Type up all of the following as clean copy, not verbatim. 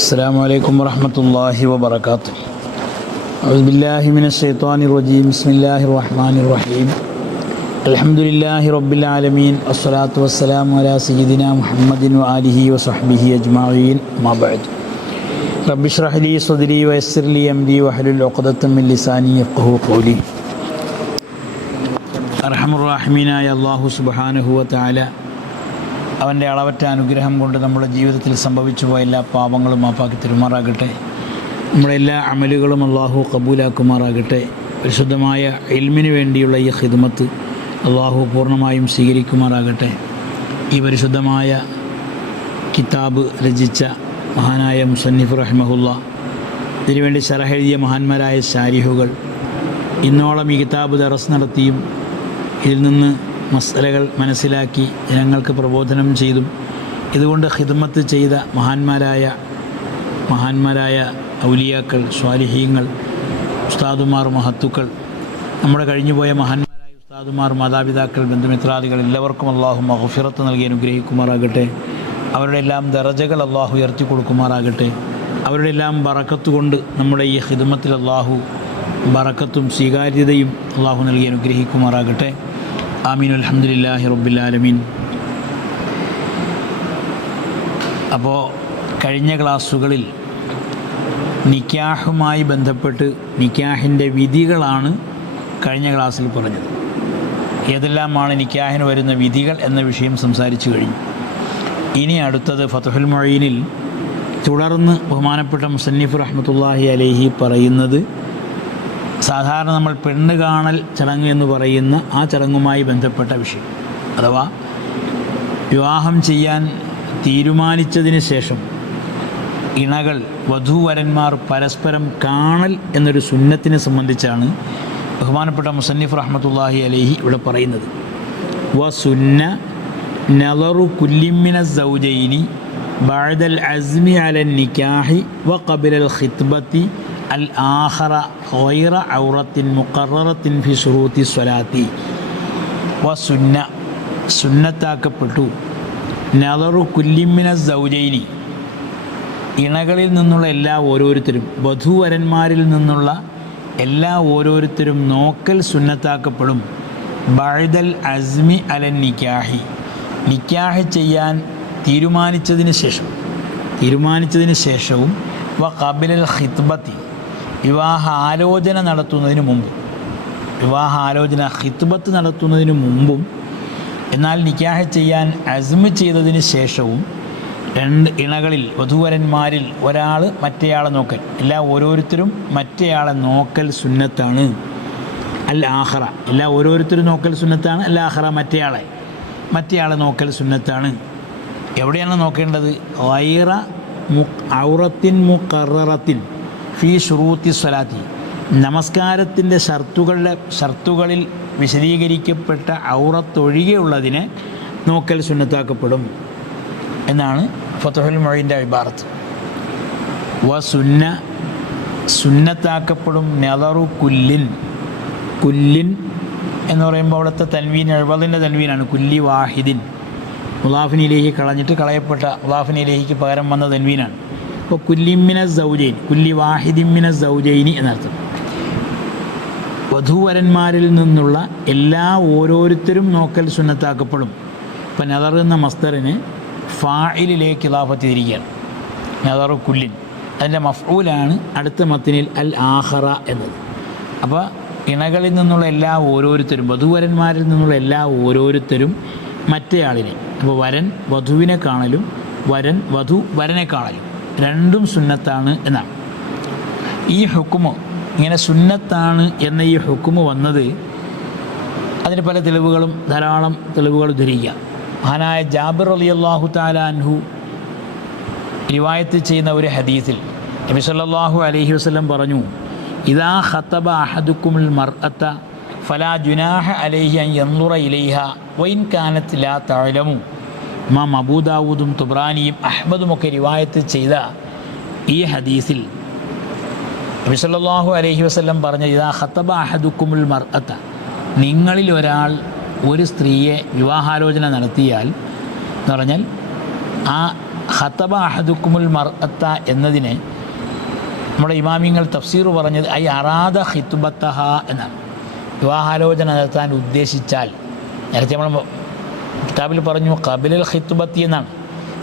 السلام عليكم ورحمة الله وبركاته. أعوذ بالله من الشيطان الرجيم. بسم الله الرحمن الرحيم. الحمد لله رب العالمين والصلاة والسلام على سيدنا محمد وآله وصحبه أجمعين. ما بعد. رب اشرح لي صدري ويسر لي أمري واحلل عقدة من لساني يفقهوا قولي. അർഹമുർ റഹീമീനായ അല്ലാഹു സുബ്ഹാനഹു വ തആല അവൻ്റെ അളവറ്റ അനുഗ്രഹം കൊണ്ട് നമ്മുടെ ജീവിതത്തിൽ സംഭവിച്ചു പോയ എല്ലാ പാപങ്ങളും മാപ്പാക്കി തരുമാറാകട്ടെ. നമ്മുടെ എല്ലാ അമലുകളും അള്ളാഹു കബൂലാക്കുമാറാകട്ടെ. പരിശുദ്ധമായ ഇൽമിന് വേണ്ടിയുള്ള ഈ ഖിദ്മത്ത് അള്ളാഹു പൂർണ്ണമായും സ്വീകരിക്കുമാറാകട്ടെ. ഈ പരിശുദ്ധമായ കിതാബ് രചിച്ച മഹാനായ മുസന്നിഫ് റഹിമഹുല്ലാ, ഇതിനുവേണ്ടി ശറഹ് എഴുതിയ മഹാന്മാരായ ശാരിഹുകൾ ഇന്നോളം ഈ കിതാബ് ദറസ് നടത്തിയും ഇതിൽ നിന്ന് മസലകൾ മനസ്സിലാക്കി ജനങ്ങൾക്ക് പ്രബോധനം ചെയ്തും ഇതുകൊണ്ട് ഖിദ്മത്ത് ചെയ്ത മഹാന്മാരായ ഔലിയാക്കൾ, സ്വാലിഹീങ്ങൾ, ഉസ്താദുമാർ, മഹത്തുക്കൾ, നമ്മുടെ കഴിഞ്ഞുപോയ മഹാന്മാരായ ഉസ്താദുമാർ, മാതാപിതാക്കൾ, ബന്ധുമിത്രാദികൾ എല്ലാവർക്കും അള്ളാഹു മഗ്ഫിറത്ത് നൽകി അനുഗ്രഹിക്കുമാറാകട്ടെ. അവരുടെ എല്ലാം ദറജകൾ അള്ളാഹു ഉയർത്തി കൊടുക്കുമാറാകട്ടെ. അവരുടെ എല്ലാം ബറക്കത്ത് കൊണ്ട് നമ്മുടെ ഈ ഖിദ്മത്തിൽ അള്ളാഹു ബറക്കത്തും സ്വീകാര്യതയും അള്ളാഹു നൽകി അനുഗ്രഹിക്കുമാറാകട്ടെ. ആമീൻ. അൽഹംദുലില്ലാഹി റബ്ബിൽ ആലമീൻ. അപ്പോൾ കഴിഞ്ഞ ക്ലാസ്സുകളിൽ നിക്കാഹുമായി ബന്ധപ്പെട്ട് നിക്കാഹിൻ്റെ വിധികളാണ് കഴിഞ്ഞ ക്ലാസ്സിൽ പറഞ്ഞത്. ഏതെല്ലാമാണ് നിക്കാഹിന് വരുന്ന വിധികൾ എന്ന വിഷയം സംസാരിച്ചു കഴിഞ്ഞു. ഇനി അടുത്തത് ഫത്ഹുൽ മുഈനിൽ തുടർന്ന് ബഹുമാനപ്പെട്ട മുസന്നിഫ് റഹ്മത്തുള്ളാഹി അലൈഹി പറയുന്നത്, സാധാരണ നമ്മൾ പെണ്ണ് കാണൽ ചടങ്ങ് എന്ന് പറയുന്ന ആ ചടങ്ങുമായി ബന്ധപ്പെട്ട വിഷയം, അഥവാ വിവാഹം ചെയ്യാൻ തീരുമാനിച്ചതിന് ശേഷം ഇണകൾ, വധൂവരന്മാർ പരസ്പരം കാണൽ എന്നൊരു സുന്നത്തിനെ സംബന്ധിച്ചാണ് ബഹുമാനപ്പെട്ട മുസന്നിഫ് റഹ്മത്തുള്ളാഹി അലൈഹി ഇവിടെ പറയുന്നത്. വ സുന്ന നളറു കുല്ലിമിന സൗജൈനി ബഅദൽ അസ്മി അലൻ നിക്കാഹി വ ഖബലൽ ഖിത്ബത്തി അൽ ആഖറ ഗൈറ ഔറത്തിൻ മുഖററത്തിൻ ഫി ശുറൂത്തി സ്വലാത്തി. വ സുന്നത്താക്കപ്പെട്ടു നളറു കുല്ലിമിന സൗജൈനി, ഇണകളിൽ നിന്നുള്ള എല്ലാ ഓരോരുത്തരും, വധൂവരന്മാരിൽ നിന്നുള്ള എല്ലാ ഓരോരുത്തരും നോക്കൽ സുന്നത്താക്കപ്പെടും. ബഅദൽ അസ്മി അലൻ നിക്കാഹി, നിക്കാഹ് ചെയ്യാൻ തീരുമാനിച്ചതിന് ശേഷവും വ ഖബലൽ ഖിത്ബത്തി, വിവാഹ ആലോചന നടത്തുന്നതിന് മുമ്പ്, ഖിത്ബത്ത് നടത്തുന്നതിന് മുമ്പും, എന്നാൽ നിക്കാഹ് ചെയ്യാൻ അസ്മ് ചെയ്തതിന് ശേഷവും രണ്ട് ഇണകളിൽ, വധൂവരന്മാരിൽ ഒരാൾ മറ്റേയാളെ നോക്കൽ, ഓരോരുത്തരും മറ്റേയാളെ നോക്കൽ സുന്നത്താണ്. അൽ ആഖറ, ഓരോരുത്തരും നോക്കൽ സുന്നത്താണ്. അൽ ആഖറ, മറ്റേയാളെ നോക്കൽ സുന്നത്താണ്. എവിടെയാണ് നോക്കേണ്ടത്? ഗൈറ ഔറത്തിൻ മുഖററത്തിൻ ഫി ശുറൂത്തി സ്വലാത്തി, നമസ്കാരത്തിൻ്റെ ഷർത്തുകളിൽ വിശദീകരിക്കപ്പെട്ട ഔറത്തൊഴികെയുള്ളതിനെ നോക്കൽ സുന്നത്താക്കപ്പെടും എന്നാണ് ഫത്ഹുൽ മുഈൻ്റെ ഇബാറത്ത്. വ സുന്നത്താക്കപ്പെടും നളറു കുല്ലിൻ എന്ന് പറയുമ്പോൾ അവിടുത്തെ തൻവീൻ എഴുപതിൻ്റെ തൻവീനാണ്. കുല്ലി വാഹിദിൻ, മുളാഫിൻ ഇലൈഹി കളയപ്പെട്ട മുളാഫിൻ ഇലൈഹിക്ക് പകരം വന്ന തൻവീനാണ്. അപ്പോൾ കുല്ലിമിന സൗജൈൻ, കുല്ലി വാഹിദിമിന സൗജൈനി എന്നർത്ഥം. വധൂവരന്മാരിൽ നിന്നുള്ള എല്ലാ ഓരോരുത്തരും നോക്കൽ സുന്നത്താക്കപ്പെടും. ഇപ്പം നദർ എന്ന മസ്ദറിന് ഫാഇലിലേക്ക് ഇളാഫത്ത് ചെയ്തിരിക്കുകയാണ്. നദറു കുല്ലിൻ, അതിൻ്റെ മഫ്ഊലാണ് അടുത്ത മത്തിനിൽ അൽ ആഖറ എന്നത്. അപ്പോൾ ഇണകളിൽ നിന്നുള്ള എല്ലാ ഓരോരുത്തരും, വധൂവരന്മാരിൽ നിന്നുള്ള എല്ലാ ഓരോരുത്തരും മറ്റേയാളിനെ, അപ്പോൾ വരൻ വധുവിനെ കാണലും വധു വരനെ കാണലും രണ്ടും സുന്നത്താണ് എന്നാണ്. ഈ ഹുക്കുമ്, ഇങ്ങനെ സുന്നത്താണ് എന്ന ഈ ഹുക്കുമ് വന്നത്, അതിന് പല തെളിവുകളും, ധാരാളം തെളിവുകൾ ഉദ്ധരിക്കുക. മഹാനായ ജാബിർ റളിയല്ലാഹു തആല അൻഹു റിവായത്ത് ചെയ്യുന്ന ഒരു ഹദീസിൽ നബി സല്ലല്ലാഹു അലൈഹി വസല്ലം പറഞ്ഞു, ഇദാ ഖതബ അഹദുക്കുമുൽ മർഅത ഫലാ ജുനാഹ അലൈഹി അൻ യൻദുറ ഇലൈഹാ വഇൻ കാനത് ലാ തഅലമു. ഇമാം അബൂ ദാവൂദും തുബ്രാനിയും അഹ്മദുമൊക്കെ റിവായത്ത് ചെയ്ത ഈ ഹദീസിൽ നബി സല്ലല്ലാഹു അലൈഹി വസല്ലം പറഞ്ഞ, ഇദാ ഖതബ അഹദുക്കുമുൽ മർഅത, നിങ്ങളിൽ ഒരാൾ ഒരു സ്ത്രീയെ വിവാഹാലോചന നടത്തിയാൽ എന്ന് പറഞ്ഞാൽ ഖതബ അഹദുക്കുമുൽ മർഅത്ത എന്നതിന് നമ്മുടെ ഇമാമിങ്ങൾ തഫ്സീർ പറഞ്ഞത് ഐ അറാദ ഖിത്ബത്തഹ എന്നാണ്. വിവാഹാലോചന നടത്താൻ ഉദ്ദേശിച്ചാൽ, നേരത്തെ നമ്മൾ കിതാബിൽ പറഞ്ഞു ഖബിലൽ ഖിത്ബത്തി എന്നാണ്.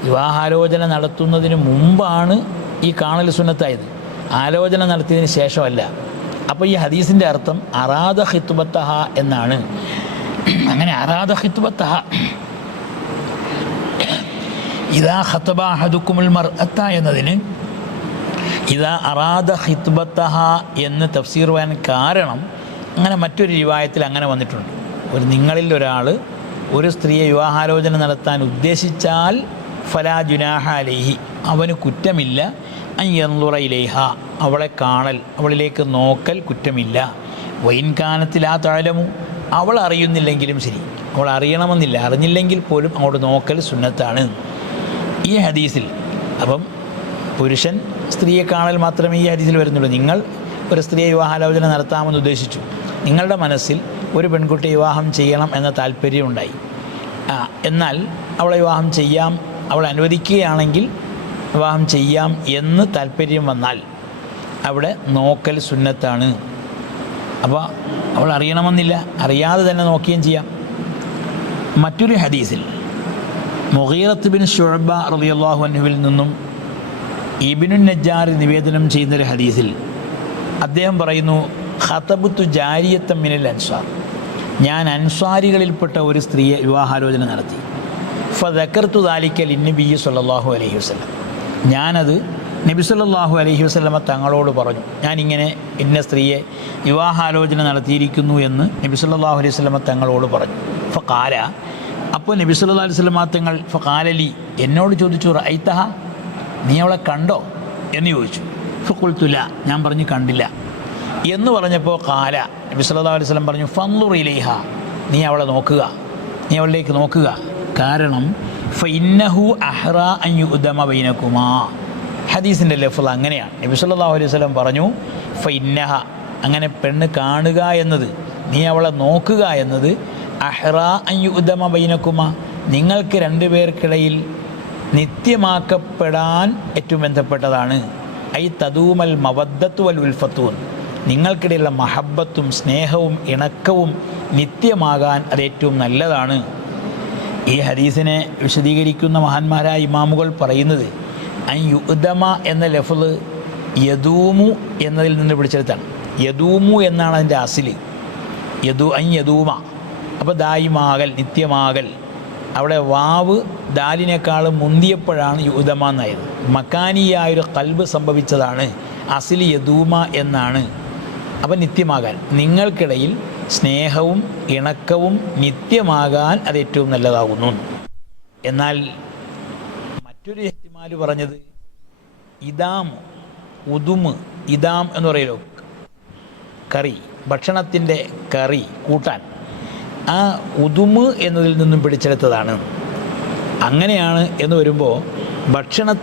വിവാഹാലോചന നടത്തുന്നതിന് മുമ്പാണ് ഈ കാണൽ സുന്നത്തായത്, ആലോചന നടത്തിയതിന് ശേഷമല്ല. അപ്പോൾ ഈ ഹദീസിൻ്റെ അർത്ഥം അറാദ ഖിത്ബത്തഹ എന്നാണ്. അങ്ങനെ അറാദ ഖിത്ബത്തഹ ഇദാ ഖതബ അഹദുക്കുമുൽ മർഅത്ത എന്നതിന് ഇദാ അറാദ ഖിത്ബത്തഹ എന്ന് തഫ്സീർ ചെയ്യാൻ കാരണം, അങ്ങനെ മറ്റൊരു റിവായത്തിൽ അങ്ങനെ വന്നിട്ടുണ്ട്. നിങ്ങളിൽ ഒരാൾ ഒരു സ്ത്രീയെ വിവാഹാലോചന നടത്താൻ ഉദ്ദേശിച്ചാൽ ഫലാ ജുനാഹ അലൈഹി, അവന് കുറ്റമില്ല, അൻ യൻളുറ ഇലൈഹ, അവളെ കാണൽ, അവളിലേക്ക് നോക്കൽ കുറ്റമില്ല. വൈൻ കാനത്തിൽ ആ തഅലമു, അവൾ അറിയുന്നില്ലെങ്കിലും ശരി, അവൾ അറിയണമെന്നില്ല, അറിഞ്ഞില്ലെങ്കിൽ പോലും അങ്ങോട്ട് നോക്കൽ സുന്നത്താണ് ഈ ഹദീസിൽ. അപ്പം പുരുഷൻ സ്ത്രീയെ കാണൽ മാത്രമേ ഈ ഹദീസിൽ വരുന്നുള്ളൂ. നിങ്ങൾ ഒരു സ്ത്രീയെ വിവാഹാലോചന നടത്താമെന്ന് ഉദ്ദേശിച്ചു, നിങ്ങളുടെ മനസ്സിൽ ഒരു പെൺകുട്ടി വിവാഹം ചെയ്യണം എന്ന താല്പര്യമുണ്ടായി, എന്നാൽ അവളെ വിവാഹം ചെയ്യാം, അവൾ അനുവദിക്കുകയാണെങ്കിൽ വിവാഹം ചെയ്യാം എന്ന് താല്പര്യം വന്നാൽ അവിടെ നോക്കൽ സുന്നത്താണ്. അപ്പോൾ അവൾ അറിയണമെന്നില്ല, അറിയാതെ തന്നെ നോക്കുകയും ചെയ്യാം. മറ്റൊരു ഹദീസിൽ മുഗീറത്ത് ബിൻ ശുഅബ റളിയല്ലാഹു അൻഹുവിൽ നിന്നും ഇബ്നുൻ നജ്ജാർ നിവേദനം ചെയ്യുന്നൊരു ഹദീസിൽ അദ്ദേഹം പറയുന്നു, ഖതബത്തു ജാരിയത്തൻ മിനൽ അൻസാർ, ഞാൻ അൻസാരികളിൽപ്പെട്ട ഒരു സ്ത്രീയെ വിവാഹാലോചന നടത്തി. ഫദക്കർതു ദാലിക ലിന്നബി സ്വല്ലല്ലാഹു അലൈഹി വസല്ലം, ഞാനത് നബി സല്ലല്ലാഹു അലൈഹി വസല്ലമ തങ്ങളോട് പറഞ്ഞു, ഞാനിങ്ങനെ ഇന്ന സ്ത്രീയെ വിവാഹാലോചന നടത്തിയിരിക്കുന്നു എന്ന് നബി സല്ലല്ലാഹു അലൈഹി വസല്ലമ തങ്ങളോട് പറഞ്ഞു. ഫഖാല, അപ്പോൾ നബി സല്ലല്ലാഹു അലൈഹി വസല്ലമ തങ്ങൾ ഫഖാലലി, എന്നോട് ചോദിച്ചു, റഅയ്തഹ, നീ അവളെ കണ്ടോ എന്ന് ചോദിച്ചു. ഫഖുൽതു ലാ, ഞാൻ പറഞ്ഞു കണ്ടില്ല എന്ന് പറഞ്ഞപ്പോൾ ഖാല, നബി സല്ലല്ലാഹു അലൈഹി വസല്ലം പറഞ്ഞു, ഫൻളുർ ഇലൈഹ, നീ അവളെ നോക്കുക, നീ അവളിലേക്ക് നോക്കുക. കാരണം ഫഇന്നഹു അഹ്റാ അൻ യുഅ്ദമ ബൈനകുമാ, ഹദീസിൻ്റെ ലഫ്ള് അങ്ങനെയാണ്. നബി സല്ലല്ലാഹു അലൈഹി വസല്ലം പറഞ്ഞു ഫഇന്നഹ, അങ്ങനെ പെണ്ണ് കാണുക എന്നത്, നീ അവളെ നോക്കുക എന്നത്, അഹ്റാ അൻ യുഅ്ദമ ബൈനകുമാ, നിങ്ങൾക്ക് രണ്ടുപേർക്കിടയിൽ നിത്യമാക്കപ്പെടാൻ ഏറ്റവും ബന്ധപ്പെട്ടതാണ്. ഐ തദൂമൽ മവദ്ദത്തു വൽ ഉൽഫത്തൂൻ, നിങ്ങൾക്കിടയിലുള്ള മഹബത്തും സ്നേഹവും ഇണക്കവും നിത്യമാകാൻ അത് ഏറ്റവും നല്ലതാണ്. ഈ ഹദീസിനെ വിശദീകരിക്കുന്ന മഹാന്മാരായ ഇമാമുകൾ പറയുന്നത് അൻ യുഅ്ദമ എന്ന ലഫ്ള് യദൂമു എന്നതിൽ നിന്ന് പിടിച്ചെടുത്താണ്. യദൂമു എന്നാണ് അതിൻ്റെ അസിൽ, അൻ യദൂമ, അപ്പോൾ ദായിമാകൽ, നിത്യമാകൽ. അവിടെ വാവ് ദാലിനേക്കാൾ മുന്തിയപ്പോഴാണ് യുഅ്ദമ എന്നായത്. മക്കാനിയായൊരു ഖൽബ് സംഭവിച്ചതാണ്, അസിൽ യദൂമ എന്നാണ്. അപ്പം നിത്യമാകാൻ, നിങ്ങൾക്കിടയിൽ സ്നേഹവും ഇണക്കവും നിത്യമാകാൻ അത് ഏറ്റവും നല്ലതാകുന്നു. എന്നാൽ മറ്റൊരു ഇഹ്തിമാല് പറഞ്ഞത് ഇദാം, ഉദുമ്, ഇദാം എന്ന് പറയുമല്ലോ, കറി, ഭക്ഷണത്തിൻ്റെ കറി, കൂട്ടാൻ, ആ ഉദുമ് എന്നതിൽ നിന്നും പിടിച്ചെടുത്തതാണ്. അങ്ങനെയാണ് എന്ന് വരുമ്പോൾ ഭക്ഷണം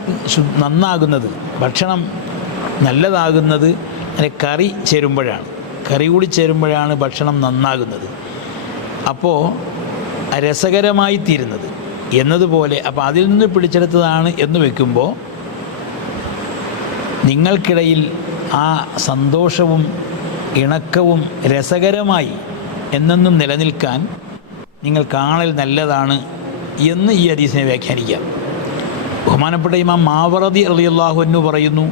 നന്നാകുന്നത്, ഭക്ഷണം നല്ലതാകുന്നത് അതിന് കറി ചേരുമ്പോഴാണ്, കറി കൂടി ചേരുമ്പോഴാണ് ഭക്ഷണം നന്നാകുന്നത്, അപ്പോൾ രസകരമായി തീരുന്നത് എന്നതുപോലെ. അപ്പോൾ അതിൽ നിന്ന് പിടിച്ചെടുത്തതാണ് എന്ന് വയ്ക്കുമ്പോൾ നിങ്ങൾക്കിടയിൽ ആ സന്തോഷവും ഇണക്കവും രസകരമായി എന്നെന്നും നിലനിൽക്കാൻ നിങ്ങൾ കാണൽ നല്ലതാണ് എന്ന് ഈ ഹദീസിനെ വ്യാഖ്യാനിക്കാം. ബഹുമാനപ്പെട്ട ഇമാം മാവറദി റളിയല്ലാഹു അൻഹു പറയുന്നു,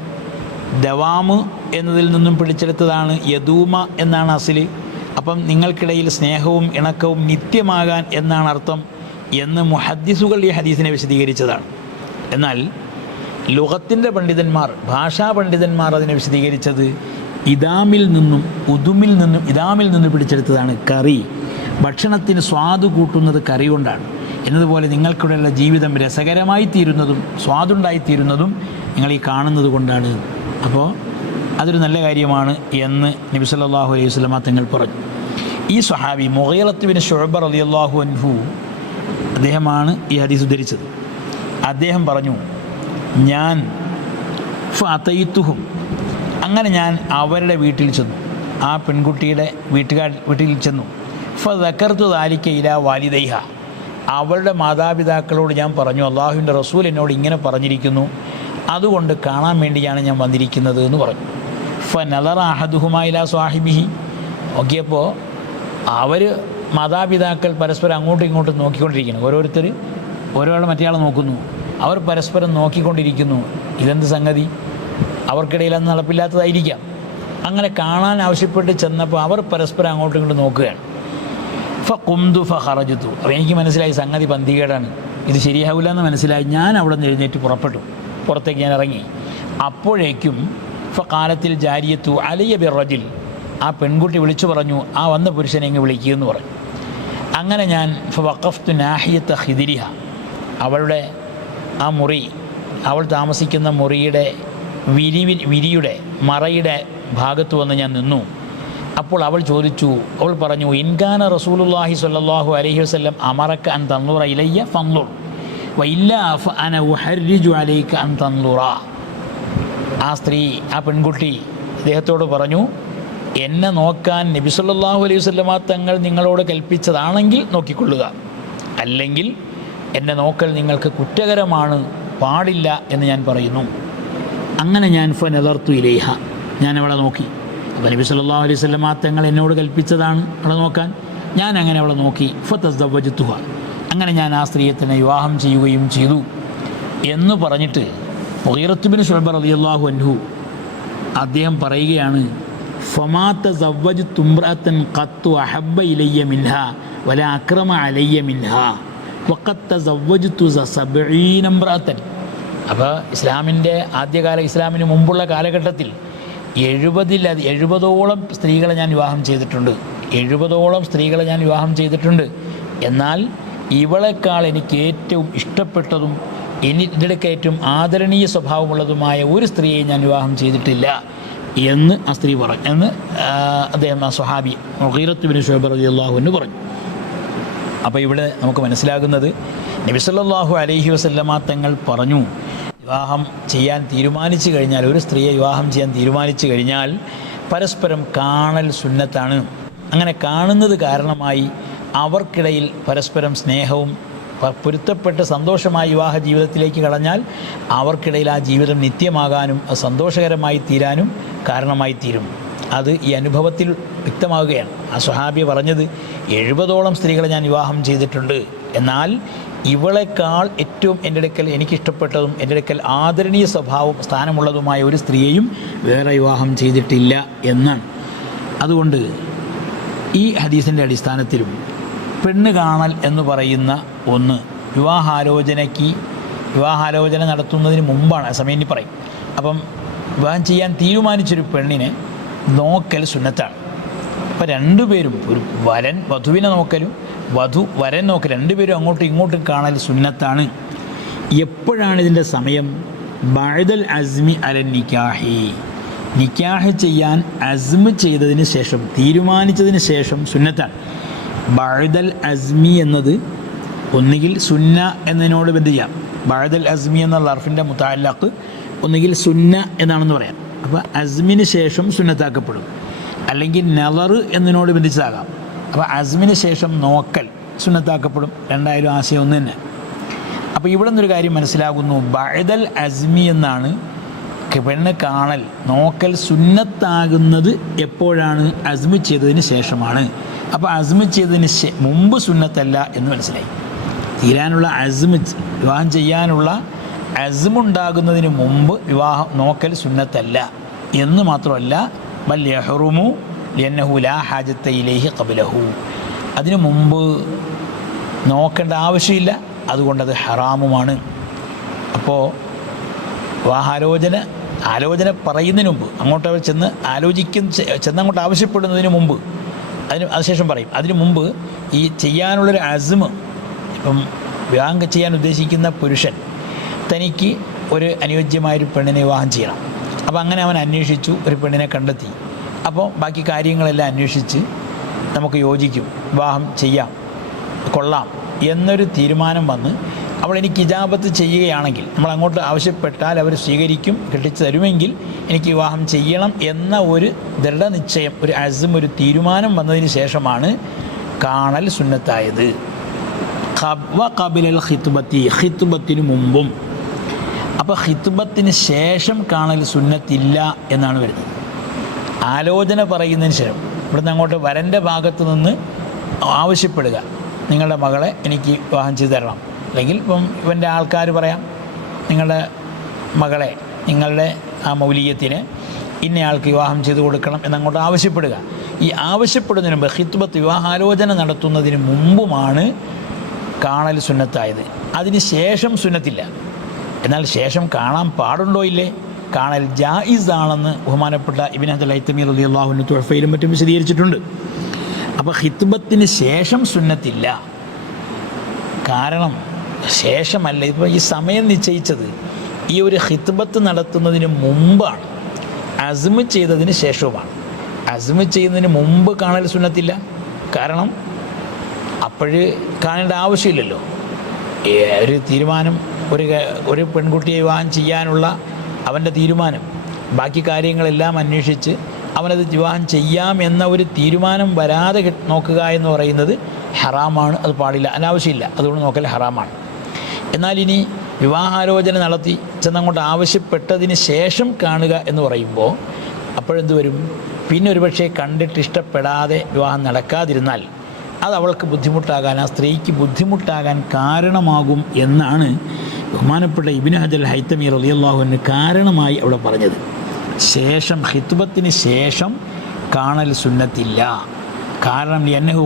ദവാമ് എന്നതിൽ നിന്നും പിടിച്ചെടുത്തതാണ്, യദൂമ എന്നാണ് അസില്. അപ്പം നിങ്ങൾക്കിടയിൽ സ്നേഹവും ഇണക്കവും നിത്യമാകാൻ എന്നാണ് അർത്ഥം എന്ന് മുഹദ്ദിസുകൾ ഈ ഹദീസിനെ വിശദീകരിച്ചതാണ്. എന്നാൽ ലുഗത്തിൻ്റെ പണ്ഡിതന്മാർ, ഭാഷാ പണ്ഡിതന്മാർ അതിനെ വിശദീകരിച്ചത് ഇദാമിൽ നിന്നും ഉദുമിൽ നിന്നും, ഇദാമിൽ നിന്ന് പിടിച്ചെടുത്തതാണ് കറി, ഭക്ഷണത്തിന് സ്വാദ് കൂട്ടുന്നത് കറി കൊണ്ടാണ് എന്നതുപോലെ നിങ്ങൾക്കിടയിലുള്ള ജീവിതം രസകരമായി തീരുന്നതും സ്വാദുണ്ടായിത്തീരുന്നതും നിങ്ങൾ ഈ കാണുന്നത് കൊണ്ടാണ്. അപ്പോൾ അതൊരു നല്ല കാര്യമാണ് എന്ന് നബി സല്ലല്ലാഹു അലൈഹി വസല്ലമ തങ്ങൾ പറഞ്ഞു. ഈ സ്വഹാബി മുഗീറത്ത് ബിൻ ശുഅബ റളിയല്ലാഹു അൻഹു, അദ്ദേഹമാണ് ഈ ഹദീസ് ഉദ്ധരിച്ചത്. അദ്ദേഹം പറഞ്ഞു, ഞാൻ ഫഅതൈതുഹും, അങ്ങനെ ഞാൻ അവരുടെ വീട്ടിൽ ചെന്നു, ആ പെൺകുട്ടിയുടെ വീട്ടിൽ ചെന്നു. ഫദക്കർതു ദാലിക ഇലാ വാലിദൈഹ, അവളുടെ മാതാപിതാക്കളോട് ഞാൻ പറഞ്ഞു, അള്ളാഹുവിൻ്റെ റസൂൽ എന്നോട് ഇങ്ങനെ പറഞ്ഞിരിക്കുന്നു, അതുകൊണ്ട് കാണാൻ വേണ്ടിയാണ് ഞാൻ വന്നിരിക്കുന്നത് എന്ന് പറഞ്ഞു. ഫനദറ അഹദുഹുമാ ഇലാ സ്വാഹിബിഹി. നോക്കിയപ്പോൾ അവർ മാതാപിതാക്കൾ പരസ്പരം അങ്ങോട്ടും ഇങ്ങോട്ടും നോക്കിക്കൊണ്ടിരിക്കുന്നു. ഓരോരുത്തർ ഓരോരാൾ മറ്റേയാളെ നോക്കുന്നു. അവർ പരസ്പരം നോക്കിക്കൊണ്ടിരിക്കുന്നു. ഇതെന്ത് സംഗതി? അവർക്കിടയിൽ അന്ന് നടപ്പില്ലാത്തതായിരിക്കാം. അങ്ങനെ കാണാൻ ആവശ്യപ്പെട്ട് ചെന്നപ്പോൾ അവർ പരസ്പരം അങ്ങോട്ടും ഇങ്ങോട്ടും നോക്കുകയാണ്. ഫഖുംതു ഫഖറജതു. അപ്പോൾ എനിക്ക് മനസ്സിലായി സംഗതി പന്തികേടാണ്, ഇത് ശരിയാവില്ല എന്ന് മനസ്സിലായി. ഞാൻ അവിടെ നിന്ന് എഴുന്നേറ്റ് പുറപ്പെട്ടു, പുറത്തേക്ക് ഞാൻ ഇറങ്ങി. അപ്പോഴേക്കും ഫഖാലത്തിൽ ജാരിയത്തു അലയ്യ ബിർറജിൽ, ആ പെൺകുട്ടി വിളിച്ചു പറഞ്ഞു, ആ വന്ന പുരുഷനെ ഇങ്ങ് വിളിക്കുമെന്ന് പറഞ്ഞു. അങ്ങനെ ഞാൻ ഫവഖഫ്തു നാഹിയത്ത ഖിദിരിഹ, അവളുടെ ആ മുറി, അവൾ താമസിക്കുന്ന മുറിയുടെ വിരിയുടെ മറയുടെ ഭാഗത്ത് വന്ന് ഞാൻ നിന്നു. അപ്പോൾ അവൾ ചോദിച്ചു, അവൾ പറഞ്ഞു, ഇൻകാന റസൂലുള്ളാഹി സ്വല്ലല്ലാഹു അലൈഹി വസല്ലം അമറക അൻ തൻളുറ ഇലയ്യ ഫൻളുർ വഇല്ലാ ഫഅന ഉഹർരിജു അലൈക അൻ തൻളുറ. ആ സ്ത്രീ, ആ പെൺകുട്ടി അദ്ദേഹത്തോട് പറഞ്ഞു, എന്നെ നോക്കാൻ നബി സല്ലല്ലാഹു അലൈഹി വസല്ലമ തങ്ങൾ നിങ്ങളോട് കൽപ്പിച്ചതാണെങ്കിൽ നോക്കിക്കൊള്ളുക, അല്ലെങ്കിൽ എന്നെ നോക്കൽ നിങ്ങൾക്ക് കുറ്റകരമാണ്, പാടില്ല എന്ന് ഞാൻ പറയുന്നു. അങ്ങനെ ഞാൻ ഫനദർതു ഇലൈഹ, ഞാൻ അവളെ നോക്കി. അപ്പോൾ നബി സല്ലല്ലാഹു അലൈഹി വസല്ലമ തങ്ങൾ എന്നോട് കൽപ്പിച്ചതാണ് അവളെ നോക്കാൻ. ഞാൻ അങ്ങനെ അവളെ നോക്കി. ഫതസവ്വജ്തുഹ, അങ്ങനെ ഞാൻ ആ സ്ത്രീയെ തന്നെ വിവാഹം ചെയ്യുകയും ചെയ്തു എന്ന് പറഞ്ഞിട്ട് മുഗീറത്ത് ബിൻ ശുഅബ റളിയല്ലാഹു അൻഹു അദ്ദേഹം പറയുകയാണ്, ഫമാ തസവ്വജ്തു ഇംറഅതൻ ഖത്തു അഹബ്ബ ഇലയ്യ മിൻഹാ വലാ അക്രമ അലയ്യ മിൻഹാ വഖത്ത് തസവ്വജ്തു 70 ഇംറഅതൻ. അപ്പോൾ ഇസ്ലാമിൻ്റെ ആദ്യകാല, ഇസ്ലാമിന് മുമ്പുള്ള കാലഘട്ടത്തിൽ 70ഓളം സ്ത്രീകളെ ഞാൻ വിവാഹം ചെയ്തിട്ടുണ്ട്. 70ഓളം സ്ത്രീകളെ ഞാൻ വിവാഹം ചെയ്തിട്ടുണ്ട്. എന്നാൽ ഇവളെക്കാൾ എനിക്ക് ഏറ്റവും ഇഷ്ടപ്പെട്ടതും ഇതിലേക്ക് ഏറ്റവും ആദരണീയ സ്വഭാവമുള്ളതുമായ ഒരു സ്ത്രീയെ ഞാൻ വിവാഹം ചെയ്തിട്ടില്ല എന്ന് ആ സ്ത്രീ പറഞ്ഞു, എന്ന് അദ്ദേഹം, ആ സ്വഹാബി മുഗീറത്ത് ബിൻ ശുഅബ റളിയല്ലാഹു അൻഹു പറഞ്ഞു. അപ്പോൾ ഇവിടെ നമുക്ക് മനസ്സിലാകുന്നത്, നബി സല്ലല്ലാഹു അലൈഹി വസല്ലമ തങ്ങൾ പറഞ്ഞു, വിവാഹം ചെയ്യാൻ തീരുമാനിച്ചു കഴിഞ്ഞാൽ, ഒരു സ്ത്രീയെ വിവാഹം ചെയ്യാൻ തീരുമാനിച്ചു കഴിഞ്ഞാൽ പരസ്പരം കാണൽ സുന്നത്താണ്. അങ്ങനെ കാണുന്നത് കാരണമായി അവർക്കിടയിൽ പരസ്പരം സ്നേഹവും പൊരുത്തപ്പെട്ട് സന്തോഷമായ വിവാഹ ജീവിതത്തിലേക്ക് കടഞ്ഞാൽ അവർക്കിടയിൽ ആ ജീവിതം നിത്യമാകാനും സന്തോഷകരമായി തീരാനും കാരണമായി തീരും. അത് ഈ അനുഭവത്തിൽ വ്യക്തമാവുകയാണ്. ആ സ്വഹാബി പറഞ്ഞത്, 70ഓളം സ്ത്രീകളെ ഞാൻ വിവാഹം ചെയ്തിട്ടുണ്ട്, എന്നാൽ ഇവളെക്കാൾ ഏറ്റവും എൻ്റെ അടുക്കൽ എനിക്കിഷ്ടപ്പെട്ടതും എൻ്റെ അടുക്കൽ ആദരണീയ സ്വഭാവം സ്ഥാനമുള്ളതുമായ ഒരു സ്ത്രീയെയും വേറെ വിവാഹം ചെയ്തിട്ടില്ല എന്നാണ്. അതുകൊണ്ട് ഈ ഹദീസിൻ്റെ അടിസ്ഥാനത്തിലും പെണ്ണ് കാണൽ എന്ന് പറയുന്ന ഒന്ന് വിവാഹാലോചന നടത്തുന്നതിന് മുമ്പാണ്, സമയം ഇനി പറയും. അപ്പം വിവാഹം ചെയ്യാൻ തീരുമാനിച്ചൊരു പെണ്ണിനെ നോക്കൽ സുന്നത്താണ്. അപ്പോൾ രണ്ടുപേരും, ഒരു വധുവിനെ നോക്കലും വരൻ നോക്കൽ, രണ്ടുപേരും അങ്ങോട്ടും ഇങ്ങോട്ടും കാണൽ സുന്നത്താണ്. എപ്പോഴാണ് ഇതിൻ്റെ സമയം? ബഅദൽ അസ്മി അലൻ നിക്കാഹി, നിക്കാഹ് ചെയ്യാൻ അസ്മ് ചെയ്തതിന് ശേഷം, തീരുമാനിച്ചതിന് ശേഷം സുന്നത്താണ്. ബഅദൽ അസ്മി എന്നത് ഒന്നുകിൽ സുന്ന എന്നതിനോട് ബന്ധിക്കാം. ബഅദൽ അസ്മി എന്നുള്ള അർഫിൻ്റെ മുതഅല്ലഖ് ഒന്നുകിൽ സുന്ന എന്നാണെന്ന് പറയാം. അപ്പോൾ അസ്മിന് ശേഷം സുന്നത്താക്കപ്പെടും, അല്ലെങ്കിൽ നളർ എന്നതിനോട് ബന്ധിച്ചതാകാം. അപ്പോൾ അസ്മിന് ശേഷം നോക്കൽ സുന്നത്താക്കപ്പെടും. രണ്ടായാലും ആശയം ഒന്ന് തന്നെ. അപ്പോൾ ഇവിടെ നിന്നൊരു കാര്യം മനസ്സിലാകുന്നു, ബഅദൽ അസ്മി എന്നാണ് പെണ്ണ് കാണൽ, നോക്കൽ സുന്നത്താകുന്നത് എപ്പോഴാണ്? അസ്മ് ചെയ്തതിന് ശേഷമാണ്. അപ്പോൾ അസ്മ് ചെയ്തതിന് മുമ്പ് സുന്നത്തല്ല എന്ന് മനസ്സിലായി. തീരാനുള്ള അസ്മ്, വിവാഹം ചെയ്യാനുള്ള അസ്മുണ്ടാകുന്നതിന് മുമ്പ് വിവാഹം നോക്കൽ സുന്നത്തല്ല എന്ന് മാത്രമല്ല, ബൽ യഹ്റുമു ലിഅന്നഹു ലാ ഹാജത്ത ഇലൈഹി ഖബ്ലഹു, അതിനു മുമ്പ് നോക്കേണ്ട ആവശ്യമില്ല, അതുകൊണ്ടത് ഹറാമുമാണ്. അപ്പോൾ ആലോചന പറയുന്നതിന് മുമ്പ്, അങ്ങോട്ട് അവർ ചെന്നങ്ങോട്ട് ആവശ്യപ്പെടുന്നതിന് മുമ്പ്, അതിനുശേഷം പറയും. അതിനു മുമ്പ് ഈ ചെയ്യാനുള്ളൊരു അസ്മ്, ഇപ്പം വിവാഹം ചെയ്യാൻ ഉദ്ദേശിക്കുന്ന പുരുഷൻ തനിക്ക് ഒരു അനുയോജ്യമായൊരു പെണ്ണിനെ വിവാഹം ചെയ്യണം. അപ്പോൾ അങ്ങനെ അവൻ അന്വേഷിച്ചു, ഒരു പെണ്ണിനെ കണ്ടെത്തി. അപ്പോൾ ബാക്കി കാര്യങ്ങളെല്ലാം അന്വേഷിച്ച് നമുക്ക് യോജിക്കും, വിവാഹം ചെയ്യാം, കൊള്ളാം എന്നൊരു തീരുമാനം വന്ന് അവൾ എനിക്ക് ഇജാബത്ത് ചെയ്യുകയാണെങ്കിൽ, നമ്മൾ അങ്ങോട്ട് ആവശ്യപ്പെട്ടാൽ അവർ സ്വീകരിക്കും, കെട്ടിച്ചു തരുമെങ്കിൽ എനിക്ക് വിവാഹം ചെയ്യണം എന്ന ഒരു ദൃഢനിശ്ചയം, ഒരു അസ്മ്, ഒരു തീരുമാനം വന്നതിന് ശേഷമാണ് കാണൽ സുന്നത്തായത്. ഖബിലൽ ഖിത്ബത്തി, ഖിത്ബത്തിന് മുമ്പും. അപ്പോൾ ഖിത്ബത്തിന് ശേഷം കാണൽ സുന്നത്തില്ല എന്നാണ് വരുന്നത്. ആലോചന പറയുന്നതിന് ശേഷം ഇവിടുന്ന് അങ്ങോട്ട് വരൻ്റെ ഭാഗത്ത് നിന്ന് ആവശ്യപ്പെടുക, നിങ്ങളുടെ മകളെ എനിക്ക് വിവാഹം ചെയ്തു തരണം. അല്ലെങ്കിൽ ഇപ്പം ഇവൻ്റെ ആൾക്കാർ പറയാം, നിങ്ങളുടെ മകളെ നിങ്ങളുടെ ആ മൗലിയത്തിന് ഇന്നയാൾക്ക് വിവാഹം ചെയ്തു കൊടുക്കണം എന്നങ്ങോട്ട് ആവശ്യപ്പെടുക. ഈ ആവശ്യപ്പെടുന്നതിന് മുമ്പ് ഖിത്ബത്ത്, വിവാഹാലോചന നടത്തുന്നതിന് മുമ്പുമാണ് കാണൽ സുന്നത്തായത്. അതിന് ശേഷം സുന്നത്തില്ല. എന്നാൽ ശേഷം കാണാൻ പാടുണ്ടോ ഇല്ലേ? കാണൽ ജായിസ് ആണെന്ന് ബഹുമാനപ്പെട്ട ഇബ്നു ഹജർ ഹൈതമി റളിയല്ലാഹു അൻഹു തുഹഫയിലും മറ്റും വിശദീകരിച്ചിട്ടുണ്ട്. അപ്പോൾ ഖിത്ബത്തിന് ശേഷം സുന്നത്തില്ല. കാരണം ശേഷമല്ല, ഇപ്പോൾ ഈ സമയം നിശ്ചയിച്ചത് ഈ ഒരു ഖിത്ബത്ത് നടത്തുന്നതിന് മുമ്പാണ്, അസ്മ് ചെയ്തതിന് ശേഷവുമാണ്. അസ്മ് ചെയ്യുന്നതിന് മുമ്പ് കാണൽ സുന്നത്തില്ല. കാരണം അപ്പോഴ് കാണേണ്ട ആവശ്യമില്ലല്ലോ. ഒരു തീരുമാനം, ഒരു പെൺകുട്ടിയെ വിവാഹം ചെയ്യാനുള്ള അവൻ്റെ തീരുമാനം, ബാക്കി കാര്യങ്ങളെല്ലാം അന്വേഷിച്ച് അവനത് വിവാഹം ചെയ്യാം എന്ന ഒരു തീരുമാനം വരാതെ നോക്കുക എന്ന് പറയുന്നത് ഹറാമാണ്. അത് പാടില്ല, അനാവശ്യമില്ല. അതുകൊണ്ട് നോക്കൽ ഹറാമാണ്. എന്നാൽ ഇനി വിവാഹാലോചന നടത്തി ചെന്നങ്ങോട്ട് ആവശ്യപ്പെട്ടതിന് ശേഷം കാണുക എന്ന് പറയുമ്പോൾ അപ്പോഴെന്ത് വരും? പിന്നെ ഒരുപക്ഷെ കണ്ടിട്ട് ഇഷ്ടപ്പെടാതെ വിവാഹം നടക്കാതിരുന്നാൽ അത് അവൾക്ക് ബുദ്ധിമുട്ടാകാൻ, ആ സ്ത്രീക്ക് ബുദ്ധിമുട്ടാകാൻ കാരണമാകും എന്നാണ് ബഹുമാനപ്പെട്ട ഇബ്നു ഹജർ ഹൈതമി റളിയല്ലാഹു അൻഹു കാരണമായി അവിടെ പറഞ്ഞത്. ശേഷം ഖിത്ബത്തിന് ശേഷം കാണൽ സുന്നത്തില്ല. കാരണം ലിഅന്നഹു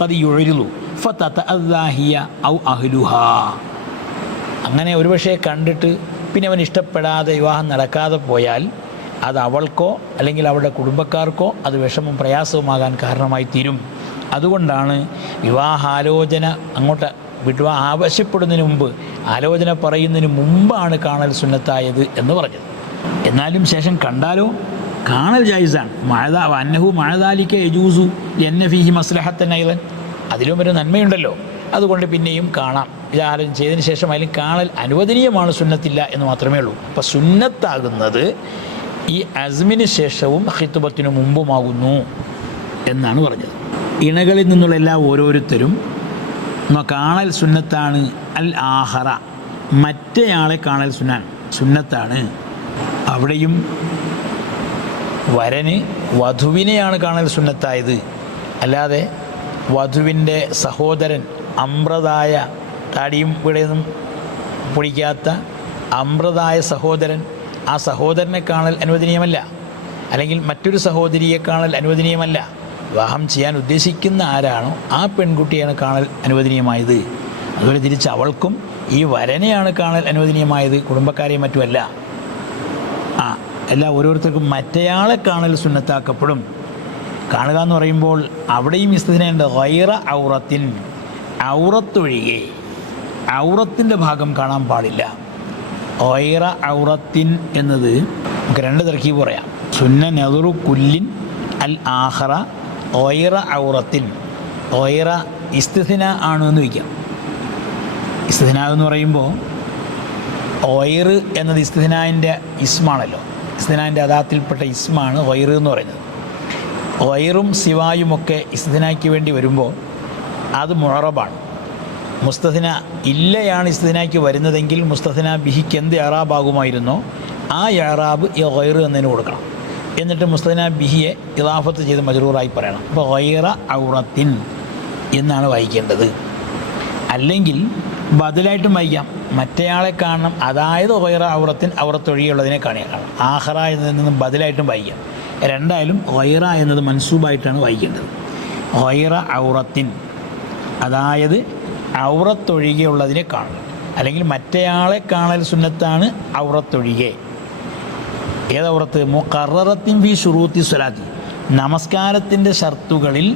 ഖദ് യുഅരിളു ഫതതഅദ്ദാ ഹിയ ഔ അഹ്ലുഹാ. അങ്ങനെ ഒരുപക്ഷെ കണ്ടിട്ട് പിന്നെ അവൻ ഇഷ്ടപ്പെടാതെ വിവാഹം നടക്കാതെ പോയാൽ അത് അവൾക്കോ അല്ലെങ്കിൽ അവളുടെ കുടുംബക്കാർക്കോ അത് വിഷമവും പ്രയാസവുമാകാൻ കാരണമായി തീരും. അതുകൊണ്ടാണ് വിവാഹാലോചന അങ്ങോട്ട് ആവശ്യപ്പെടുന്നതിന് മുമ്പ്, ആലോചന പറയുന്നതിന് മുമ്പാണ് കാണൽ സുന്നത്തായത് എന്ന് പറഞ്ഞത്. എന്നാലും ശേഷം കണ്ടാലോ കാണൽ ജായിസാണ്. അന്നഹു മഅദാലിക യജൂസു ലിഅന്ന ഫീഹി മസ്ലഹത്തൻ അയ്ളൻ, അതിലും ഒരു നന്മയുണ്ടല്ലോ, അതുകൊണ്ട് പിന്നെയും കാണാം. ഇത് ആലോചന ചെയ്തതിന് ശേഷമായാലും കാണൽ അനുവദനീയമാണ്, സുന്നത്തില്ല എന്ന് മാത്രമേ ഉള്ളൂ. അപ്പോൾ സുന്നത്താകുന്നത് ഈ അസ്മിന് ശേഷവും ഖിത്ബത്തിനു മുമ്പുമാകുന്നു എന്നാണ് പറഞ്ഞത്. ഇണകളിൽ നിന്നുള്ള എല്ലാ ഓരോരുത്തരും കാണൽ സുന്നത്താണ്. അൽ ആഹറ, മറ്റേയാളെ കാണൽ സുന്നത്താണ്. അവിടെയും വരന് വധുവിനെയാണ് കാണൽ സുന്നത്തായത്. അല്ലാതെ വധുവിൻ്റെ സഹോദരൻ, അമ്രതായ, താടിയും ഇവിടെയൊന്നും പൊടിക്കാത്ത അമ്രതായ സഹോദരൻ, ആ സഹോദരനെ കാണൽ അനുവദനീയമല്ല. അല്ലെങ്കിൽ മറ്റൊരു സഹോദരിയെ കാണൽ അനുവദനീയമല്ല. വിവാഹം ചെയ്യാൻ ഉദ്ദേശിക്കുന്ന ആരാണോ ആ പെൺകുട്ടിയാണ് കാണൽ അനുവദനീയമായത്. അതുപോലെ തിരിച്ച് അവൾക്കും ഈ വരനെയാണ് കാണൽ അനുവദനീയമായത്, കുടുംബക്കാരെയും മറ്റുമല്ല. എല്ലാ ഓരോരുത്തർക്കും മറ്റേയാളെ കാണൽ സുന്നത്താക്കപ്പെടും. കാണുക എന്ന് പറയുമ്പോൾ അവിടെയും ഇസ്തിനായുണ്ട്. ഗൈറ ഔറത്തിൻ, ഔറത്തൊഴികെ, ഔറത്തിൻ്റെ ഭാഗം കാണാൻ പാടില്ല. ഗൈറ ഔറത്തിൻ എന്നത് നമുക്ക് രണ്ട് തർക്കീബ് പറയാം. സുന്ന നദറു കുല്ലിൻ അൽ ആഖറ ഗൈറ ഔറത്തിൻ. ഗൈറ ഇസ്തിന ആണ് എന്ന് വയ്ക്കാം. ഇസ്തിന എന്ന് പറയുമ്പോൾ ഗൈർ എന്നത് ഇസ്തിനായിൻ്റെ ഇസ്മാണല്ലോ, ഇസ്തിനായിൻ്റെ അദാത്തിൽപ്പെട്ട ഇസ്മാണ് ഗൈർ എന്ന് പറയുന്നത്. ഗൈറും സിവായുമൊക്കെ ഇസ്തിനായ്ക്ക് വേണ്ടി വരുമ്പോൾ അത് മുഅറബാണ്. മുസ്തഥിന ഇല്ലയാണ് ഇസ്തിനായ്ക്ക് വരുന്നതെങ്കിൽ മുസ്തഥിന ബിഹിക്ക് എന്ത് ഇഅറാബാകുമായിരുന്നോ ആ ഇഅറാബ് ഈ ഗൈർ എന്നതിന് കൊടുക്കണം. എന്നിട്ട് മുസ്തഥിന ബിഹിയെ ഇളാഫത്ത് ചെയ്ത് മജ്റൂറായി പറയണം. അപ്പോൾ ഗൈറ ഔറത്തിൻ എന്നാണ് വായിക്കേണ്ടത്. അല്ലെങ്കിൽ ബദലായിട്ടും വായിക്കാം, മറ്റേയാളെ കാണണം, അതായത് ഗൈറ ഔറത്തിൻ, ഔറത്തൊഴിയുള്ളതിനെ കാണണം. ആഖറ എന്നതിൽ നിന്നും ബദലായിട്ടും വായിക്കാം. രണ്ടായാലും ഗൈറ എന്നത് മൻസൂബായിട്ടാണ് വായിക്കേണ്ടത്. ഗൈറ ഔറത്തിൻ, അതായത് ഔറത്തൊഴികെയുള്ളതിനെ കാണണം. അല്ലെങ്കിൽ മറ്റേയാളെ കാണൽ സുന്നത്താണ് ഔറത്തൊഴികെ. ഏതൗറത്ത്? മുഖററത്തിൻ ഫി ശുറൂത്തി സ്വലാത്തി, നമസ്കാരത്തിൻ്റെ ഷർത്തുകളിൽ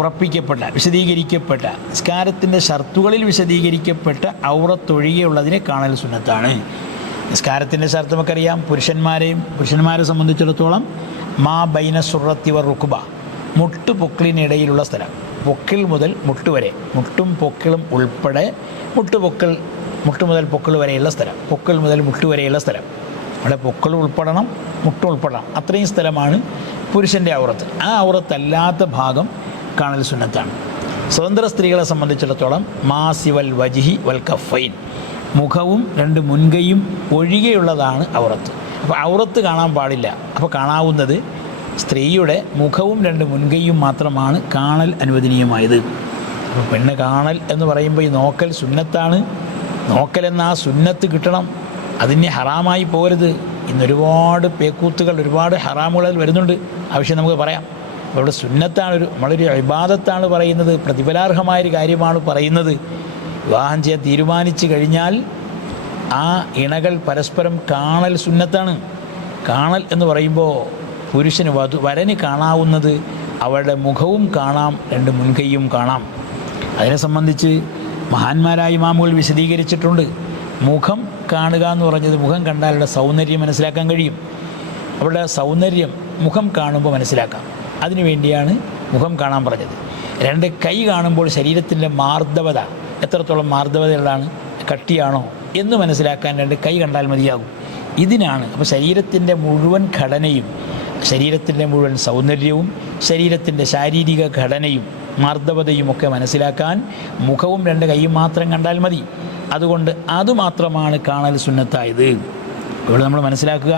ഉറപ്പിക്കപ്പെട്ട, വിശദീകരിക്കപ്പെട്ട, നിസ്കാരത്തിൻ്റെ ഷർത്തുകളിൽ വിശദീകരിക്കപ്പെട്ട ഔറത്തൊഴികെയുള്ളതിനെ കാണൽ സുന്നത്താണ്. നിസ്കാരത്തിൻ്റെ ഷർത്ത് നമുക്കറിയാം. പുരുഷന്മാരെ സംബന്ധിച്ചിടത്തോളം മാ ബൈന സുറത്തി വ റുക്ബ, മുട്ട് പൊക്കിളിനിടയിലുള്ള സ്ഥലം, പൊക്കിൾ മുതൽ മുട്ട് വരെ, മുട്ടും പൊക്കിളും ഉൾപ്പെടെ മുട്ട് മുതൽ പൊക്കിൾ വരെയുള്ള സ്ഥലം, പൊക്കിൾ മുതൽ മുട്ട് വരെയുള്ള സ്ഥലം, അവിടെ പൊക്കിൾ ഉൾപ്പെടണം, മുട്ട് ഉൾപ്പെടണം, അത്രയും സ്ഥലമാണ് പുരുഷൻ്റെ ഔറത്ത്. ആ ഔറത്തല്ലാത്ത ഭാഗം കാണൽ സുന്നത്താണ്. സ്വതന്ത്ര സ്ത്രീകളെ സംബന്ധിച്ചിടത്തോളം മാസിവൽ വജിഹി വൽ കഫൈൻ, മുഖവും 2 മുൻകൈയും ഒഴികെയുള്ളതാണ് ഔറത്ത്. അപ്പോൾ ഔറത്ത് കാണാൻ പാടില്ല. അപ്പോൾ കാണാവുന്നത് സ്ത്രീയുടെ മുഖവും 2 മുൻകൈയും മാത്രമാണ് കാണൽ അനുവദനീയമായത്. അപ്പോൾ പെണ്ണ് കാണൽ എന്ന് പറയുമ്പോൾ ഈ നോക്കൽ സുന്നത്താണ്. നോക്കലെന്ന ആ സുന്നത്ത് കിട്ടണം, അതിന് ഹറാമായി പോരുത്. ഇന്നൊരുപാട് പേക്കൂത്തുകൾ, ഒരുപാട് ഹറാമുകൾ വരുന്നുണ്ട്. ആവശ്യം നമുക്ക് പറയാം. അപ്പോൾ ഇവിടെ സുന്നത്താണ്, നമ്മളൊരു ഇബാദത്താണ് പറയുന്നത്, പ്രതിഫലാർഹമായൊരു കാര്യമാണ് പറയുന്നത്. വിവാഹം ചെയ്യാൻ തീരുമാനിച്ചു കഴിഞ്ഞാൽ ആ ഇണകൾ പരസ്പരം കാണൽ സുന്നത്താണ്. കാണൽ എന്ന് പറയുമ്പോൾ പുരുഷന് വരന് കാണാവുന്നത് അവരുടെ മുഖവും കാണാം, 2 മുൻകൈയും കാണാം. അതിനെ സംബന്ധിച്ച് മഹാന്മാരായ ഇമാമുകൾ വിശദീകരിച്ചിട്ടുണ്ട്. മുഖം കാണുക എന്ന് പറഞ്ഞത് മുഖം കണ്ടാൽ അവരുടെ സൗന്ദര്യം മനസ്സിലാക്കാൻ കഴിയും. അവരുടെ സൗന്ദര്യം മുഖം കാണുമ്പോൾ മനസ്സിലാക്കാം. അതിനു വേണ്ടിയാണ് മുഖം കാണാൻ പറഞ്ഞത്. 2 കൈ കാണുമ്പോൾ ശരീരത്തിൻ്റെ മാർദ്ദവത എത്രത്തോളം മാർദ്ദവതയുള്ളതാണ്, കട്ടിയാണോ എന്ന് മനസ്സിലാക്കാൻ 2 കൈ കണ്ടാൽ മതിയാകും. ഇതിനാണ്. അപ്പോൾ ശരീരത്തിൻ്റെ മുഴുവൻ ഘടനയും, ശരീരത്തിൻ്റെ മുഴുവൻ സൗന്ദര്യവും, ശരീരത്തിൻ്റെ ശാരീരിക ഘടനയും മാർദ്ദവതയും ഒക്കെ മനസ്സിലാക്കാൻ മുഖവും 2 കൈയും മാത്രം കണ്ടാൽ മതി. അതുകൊണ്ട് അതുമാത്രമാണ് കാണൽ സുന്നത്തായത്. ഇവിടെ നമ്മൾ മനസ്സിലാക്കുക,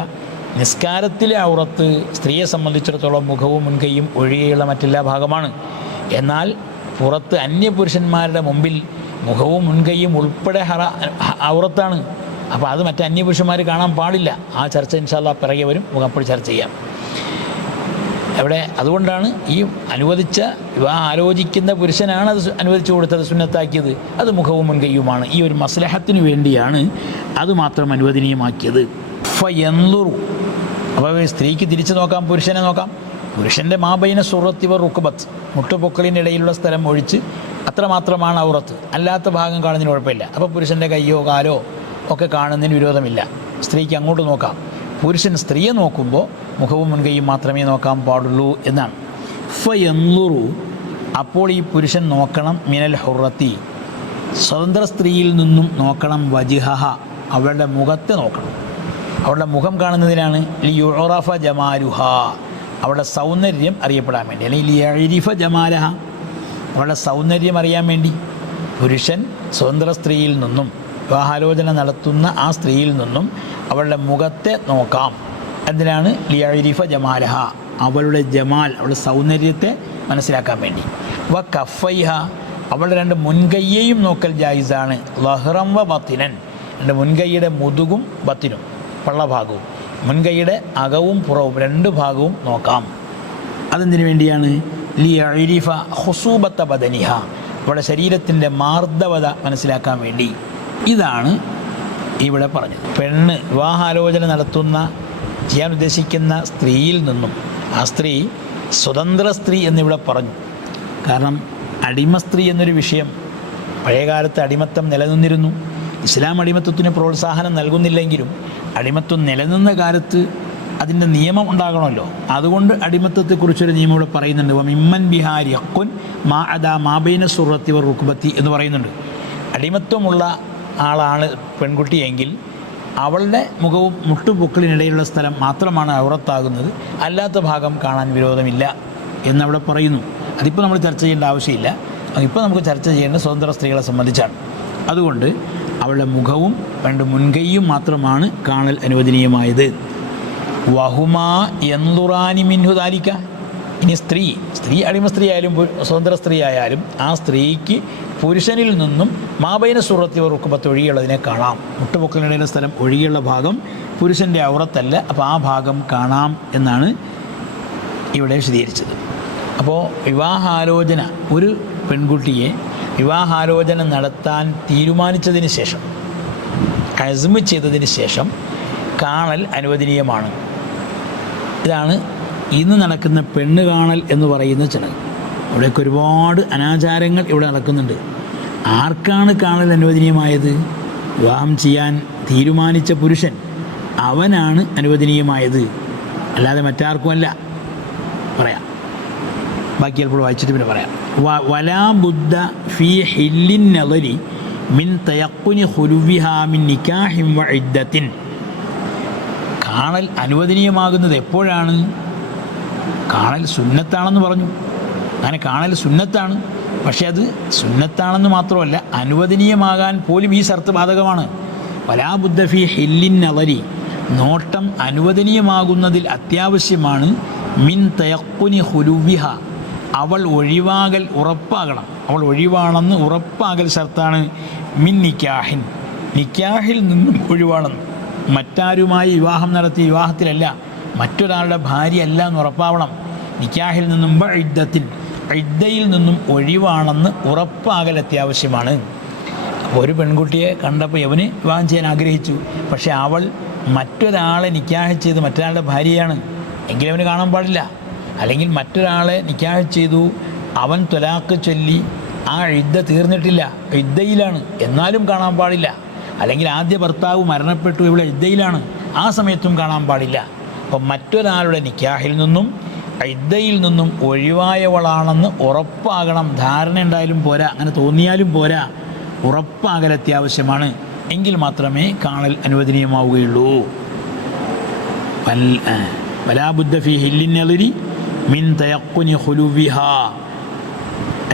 നിസ്കാരത്തിലെ ഔറത്ത് സ്ത്രീയെ സംബന്ധിച്ചിടത്തോളം മുഖവും മുൻകൈയും ഒഴികെയുള്ള മറ്റെല്ലാ ഭാഗമാണ്. എന്നാൽ പുറത്ത് അന്യപുരുഷന്മാരുടെ മുമ്പിൽ മുഖവും മുൻകൈയും ഉൾപ്പെടെ ഔറത്താണ്. അപ്പോൾ അത് മറ്റ് അന്യപുരുഷന്മാർ കാണാൻ പാടില്ല. ആ ചർച്ച ഇൻഷാ അല്ലാഹ് പിറകെ വരും, നമുക്ക് അപ്പോൾ ചർച്ച ചെയ്യാം. അവിടെ അതുകൊണ്ടാണ് ഈ അനുവദിച്ച വിവാഹം ആലോചിക്കുന്ന പുരുഷനാണ് അത് അനുവദിച്ചു കൊടുത്തത്, സുന്നത്താക്കിയത്. അത് മുഖവും മുൻകൈയുമാണ്. ഈ ഒരു മസ്ലഹത്തിന് വേണ്ടിയാണ് അതുമാത്രം അനുവദനീയമാക്കിയത്. ഫയൻലുറു, അപ്പോൾ സ്ത്രീക്ക് തിരിച്ചു നോക്കാം, പുരുഷനെ നോക്കാം. പുരുഷൻ്റെ മാബൈന സുറത്തിവർ റുക്ബത്ത്, മുട്ടുപൊക്കളിനിടയിലുള്ള സ്ഥലം ഒഴിച്ച് അത്രമാത്രമാണ് ഔറത്ത്. അല്ലാത്ത ഭാഗം കാണുന്നതിന് കുഴപ്പമില്ല. അപ്പോൾ പുരുഷൻ്റെ കയ്യോ കാലോ ഒക്കെ കാണുന്നതിന് വിരോധമില്ല. സ്ത്രീക്ക് അങ്ങോട്ട് നോക്കാം. പുരുഷൻ സ്ത്രീയെ നോക്കുമ്പോൾ മുഖവും മുൻകൈയും മാത്രമേ നോക്കാൻ പാടുള്ളൂ എന്നാണ്. ഫയൻലുറു, അപ്പോൾ ഈ പുരുഷൻ നോക്കണം മിനൽ ഹുറത്തി, സ്വതന്ത്ര സ്ത്രീയിൽ നിന്നും നോക്കണം. വജിഹഹ, അവളുടെ മുഖത്തെ നോക്കണം. അവളുടെ മുഖം കാണുന്നതിനാണ് ലിയുറഫ ജമാലുഹ, അവളുടെ സൗന്ദര്യം അറിയപ്പെടാൻ വേണ്ടി, അല്ലെങ്കിൽ ലിയരിഫ ജമാലഹ, അവളുടെ സൗന്ദര്യം അറിയാൻ വേണ്ടി. പുരുഷൻ സ്വതന്ത്ര സ്ത്രീയിൽ നിന്നും വിവാഹാലോചന നടത്തുന്ന ആ സ്ത്രീയിൽ നിന്നും അവളുടെ മുഖത്തെ നോക്കാം. എന്തിനാണ്? ലിയരിഫ ജമാലഹ, അവളുടെ ജമാൽ, അവളുടെ സൗന്ദര്യത്തെ മനസ്സിലാക്കാൻ വേണ്ടി. വ കഫൈഹ, അവളുടെ 2 മുൻകൈയെയും നോക്കൽ ജായിസാണ്. ലഹ്റം വ ബത്തിനൻ, 2 മുൻകൈയുടെ മുതുകും ബത്തിനും പള്ളഭാഗവും, മുൻകൈയുടെ അകവും പുറവും 2 ഭാഗവും നോക്കാം. അതെന്തിനു വേണ്ടിയാണ്? ലിയരിഫ ഹുസൂബത്ത ബദനിഹ, അവളുടെ ശരീരത്തിൻ്റെ മാർദ്ദവത മനസ്സിലാക്കാൻ വേണ്ടി. ഇതാണ് ഇവിടെ പറഞ്ഞത്. പെണ്ണ് വിവാഹാലോചന നടത്തുന്ന, ചെയ്യാൻ ഉദ്ദേശിക്കുന്ന സ്ത്രീയിൽ നിന്നും, ആ സ്ത്രീ സ്വതന്ത്ര സ്ത്രീ എന്നിവിടെ പറഞ്ഞു. കാരണം അടിമ സ്ത്രീ എന്നൊരു വിഷയം പഴയകാലത്ത് അടിമത്തം നിലനിന്നിരുന്നു. ഇസ്ലാം അടിമത്തത്തിന് പ്രോത്സാഹനം നൽകുന്നില്ലെങ്കിലും അടിമത്വം നിലനിന്ന കാലത്ത് അതിൻ്റെ നിയമം ഉണ്ടാകണമല്ലോ. അതുകൊണ്ട് അടിമത്തത്തെക്കുറിച്ചൊരു നിയമം ഇവിടെ പറയുന്നുണ്ട്. മിമ്മൻ ബിഹാരി അക്കുൻ മാ അദാ മാബൈന സുറത്തി വർ റുക്ബത്തി എന്ന് പറയുന്നുണ്ട്. അടിമത്വമുള്ള ആളാണ് പെൺകുട്ടിയെങ്കിൽ അവളുടെ മുഖവും മുട്ടുപൊക്കളിനിടയിലുള്ള സ്ഥലം മാത്രമാണ് ഔറത്താകുന്നത്, അല്ലാത്ത ഭാഗം കാണാൻ വിരോധമില്ല എന്നവിടെ പറയുന്നു. അതിപ്പോൾ നമ്മൾ ചർച്ച ചെയ്യേണ്ട ആവശ്യമില്ല. ഇപ്പോൾ നമുക്ക് ചർച്ച ചെയ്യേണ്ടത് സ്വതന്ത്ര സ്ത്രീകളെ സംബന്ധിച്ചാണ്. അതുകൊണ്ട് അവളുടെ മുഖവും 2 മുൻകൈയും മാത്രമാണ് കാണൽ അനുവദനീയമായത്. വഹുമാ യൻദുറാനി മിൻഹു ദാലിക, ഇനി സ്ത്രീ അടിമ സ്ത്രീ ആയാലും സ്വതന്ത്ര സ്ത്രീ ആയാലും ആ സ്ത്രീക്ക് പുരുഷനിൽ നിന്നും മാബൈന സുറത്തി റുക്ബത്ത് ഒഴികെയുള്ളതിനെ കാണാം. മുട്ടുപൊക്കലിടയിലെ സ്ഥലം ഒഴികെയുള്ള ഭാഗം പുരുഷൻ്റെ ഔറത്തല്ല, അപ്പോൾ ആ ഭാഗം കാണാം എന്നാണ് ഇവിടെ വിശദീകരിച്ചത്. അപ്പോൾ വിവാഹാലോചന, ഒരു പെൺകുട്ടിയെ വിവാഹാലോചന നടത്താൻ തീരുമാനിച്ചതിന് ശേഷം, അസ്മ് ചെയ്തതിന് ശേഷം കാണൽ അനുവദനീയമാണ്. ഇതാണ് ഇന്ന് നടക്കുന്ന പെണ്ണ് കാണൽ എന്ന് പറയുന്ന ചടങ്ങ്. ഇവിടെയൊക്കെ ഒരുപാട് അനാചാരങ്ങൾ ഇവിടെ നടക്കുന്നുണ്ട്. ആർക്കാണ് കാണൽ അനുവദനീയമായത്? വിവാഹം ചെയ്യാൻ തീരുമാനിച്ച പുരുഷൻ, അവനാണ് അനുവദനീയമായത്, അല്ലാതെ മറ്റാർക്കുമല്ല. പറയാം, ബാക്കി ചിലപ്പോൾ വായിച്ചിട്ട് പിന്നെ പറയാം. വലാ ബുദ്ധ ഫീ ഹില്ലിൻ നളരി മിൻ തയഖുനി ഖുലുവിഹാ മിൻ നിക്കാഹിൻ വ ഇദ്ദത്തിൻ. കാണൽ അനുവദനീയമാകുന്നത് എപ്പോഴാണ്? കാണൽ സുന്നത്താണെന്ന് പറഞ്ഞു. അങ്ങനെ കാണൽ സുന്നത്താണ്. പക്ഷേ അത് സുന്നത്താണെന്ന് മാത്രമല്ല അനുവദനീയമാകാൻ പോലും ഈ ഷർത്ത് ബാധകമാണ്. വലാ ബുദ്ദ ഫീ ഹില്ലിൻ നളരി, നോട്ടം അനുവദനീയമാകുന്നതിൽ അത്യാവശ്യമാണ്. മിൻ തയഖുനി ഖുലുവിഹ, അവൾ ഒഴിവാകൽ ഉറപ്പാകണം. അവൾ ഒഴിവാണെന്ന് ഉറപ്പാകൽ ഷർത്താണ്. മിൻ നിക്കാഹിൻ, നിക്കാഹിൽ നിന്നും ഒഴിവാണെന്ന്, മറ്റാരുമായി വിവാഹം നടത്തിയ വിവാഹത്തിലല്ല, മറ്റൊരാളുടെ ഭാര്യയല്ല എന്ന് ഉറപ്പാവണം. നിക്കാഹിൽ നിന്നും ഇദ്ദത്തിൻ, ഇദ്ദയിൽ നിന്നും ഒഴിവാണെന്ന് ഉറപ്പാകൽ അത്യാവശ്യമാണ്. ഒരു പെൺകുട്ടിയെ കണ്ടപ്പോൾ ഇവന് വിവാഹം ചെയ്യാൻ ആഗ്രഹിച്ചു, പക്ഷേ അവൾ മറ്റൊരാളെ നിക്കാഹ് ചെയ്ത് മറ്റൊരാളുടെ ഭാര്യയാണ് എങ്കിൽ അവന് കാണാൻ പാടില്ല. അല്ലെങ്കിൽ മറ്റൊരാളെ നിക്കാഹ് ചെയ്തു, അവൻ ത്വലാഖ് ചൊല്ലി, ആ ഇദ്ദ തീർന്നിട്ടില്ല, ഇദ്ദയിലാണ്, എന്നാലും കാണാൻ പാടില്ല. അല്ലെങ്കിൽ ആദ്യ ഭർത്താവ് മരണപ്പെട്ടു, ഇവിടെ ഇദ്ദയിലാണ്, ആ സമയത്തും കാണാൻ പാടില്ല. അപ്പം മറ്റൊരാളുടെ നിക്കാഹിൽ നിന്നും ഇദ്ദയിൽ നിന്നും ഒഴിവായവളാണെന്ന് ഉറപ്പാകണം. ധാരണ ഉണ്ടായാലും പോരാ, അങ്ങനെ തോന്നിയാലും പോരാ, ഉറപ്പാകൽ അത്യാവശ്യമാണ്. എങ്കിൽ മാത്രമേ കാണൽ അനുവദനീയമാവുകയുള്ളൂ. വലാ ബുദ്ദ ഫീ ഹില്ലിൻ നളരി മിൻ തയഖുനി ഖുലുവിഹാ.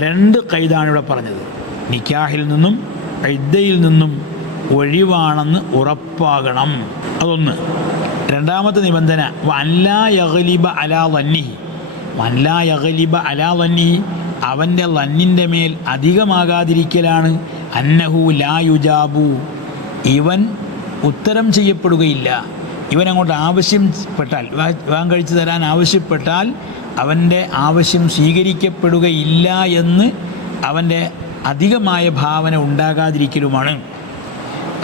2 ഖൈദാണ് ഇവിടെ പറഞ്ഞത്. നിക്കാഹിൽ നിന്നും ഇദ്ദയിൽ നിന്നും ഒഴിവാണെന്ന് ഉറപ്പാകണം. അതൊന്ന്. രണ്ടാമത്തെ നിബന്ധന വല്ലാ യഗ്ലിബ അലാ വന്നിഹി, വല്ലാ യഗ്ലിബ അലാ വന്നിഹി, അവൻ്റെ ലന്നിൻ്റെ മേൽ അധികമാകാതിരിക്കലാണ്. അന്നഹു ലാ യുജാബു, ഇവൻ ഉത്തരം ചെയ്യപ്പെടുകയില്ല. ഇവൻ അങ്ങോട്ട് ആവശ്യപ്പെട്ടാൽ, വിവാഹം കഴിച്ചു തരാൻ ആവശ്യപ്പെട്ടാൽ അവൻ്റെ ആവശ്യം സ്വീകരിക്കപ്പെടുകയില്ല എന്ന് അവൻ്റെ അധികമായ ഭാവന ഉണ്ടാകാതിരിക്കലുമാണ്.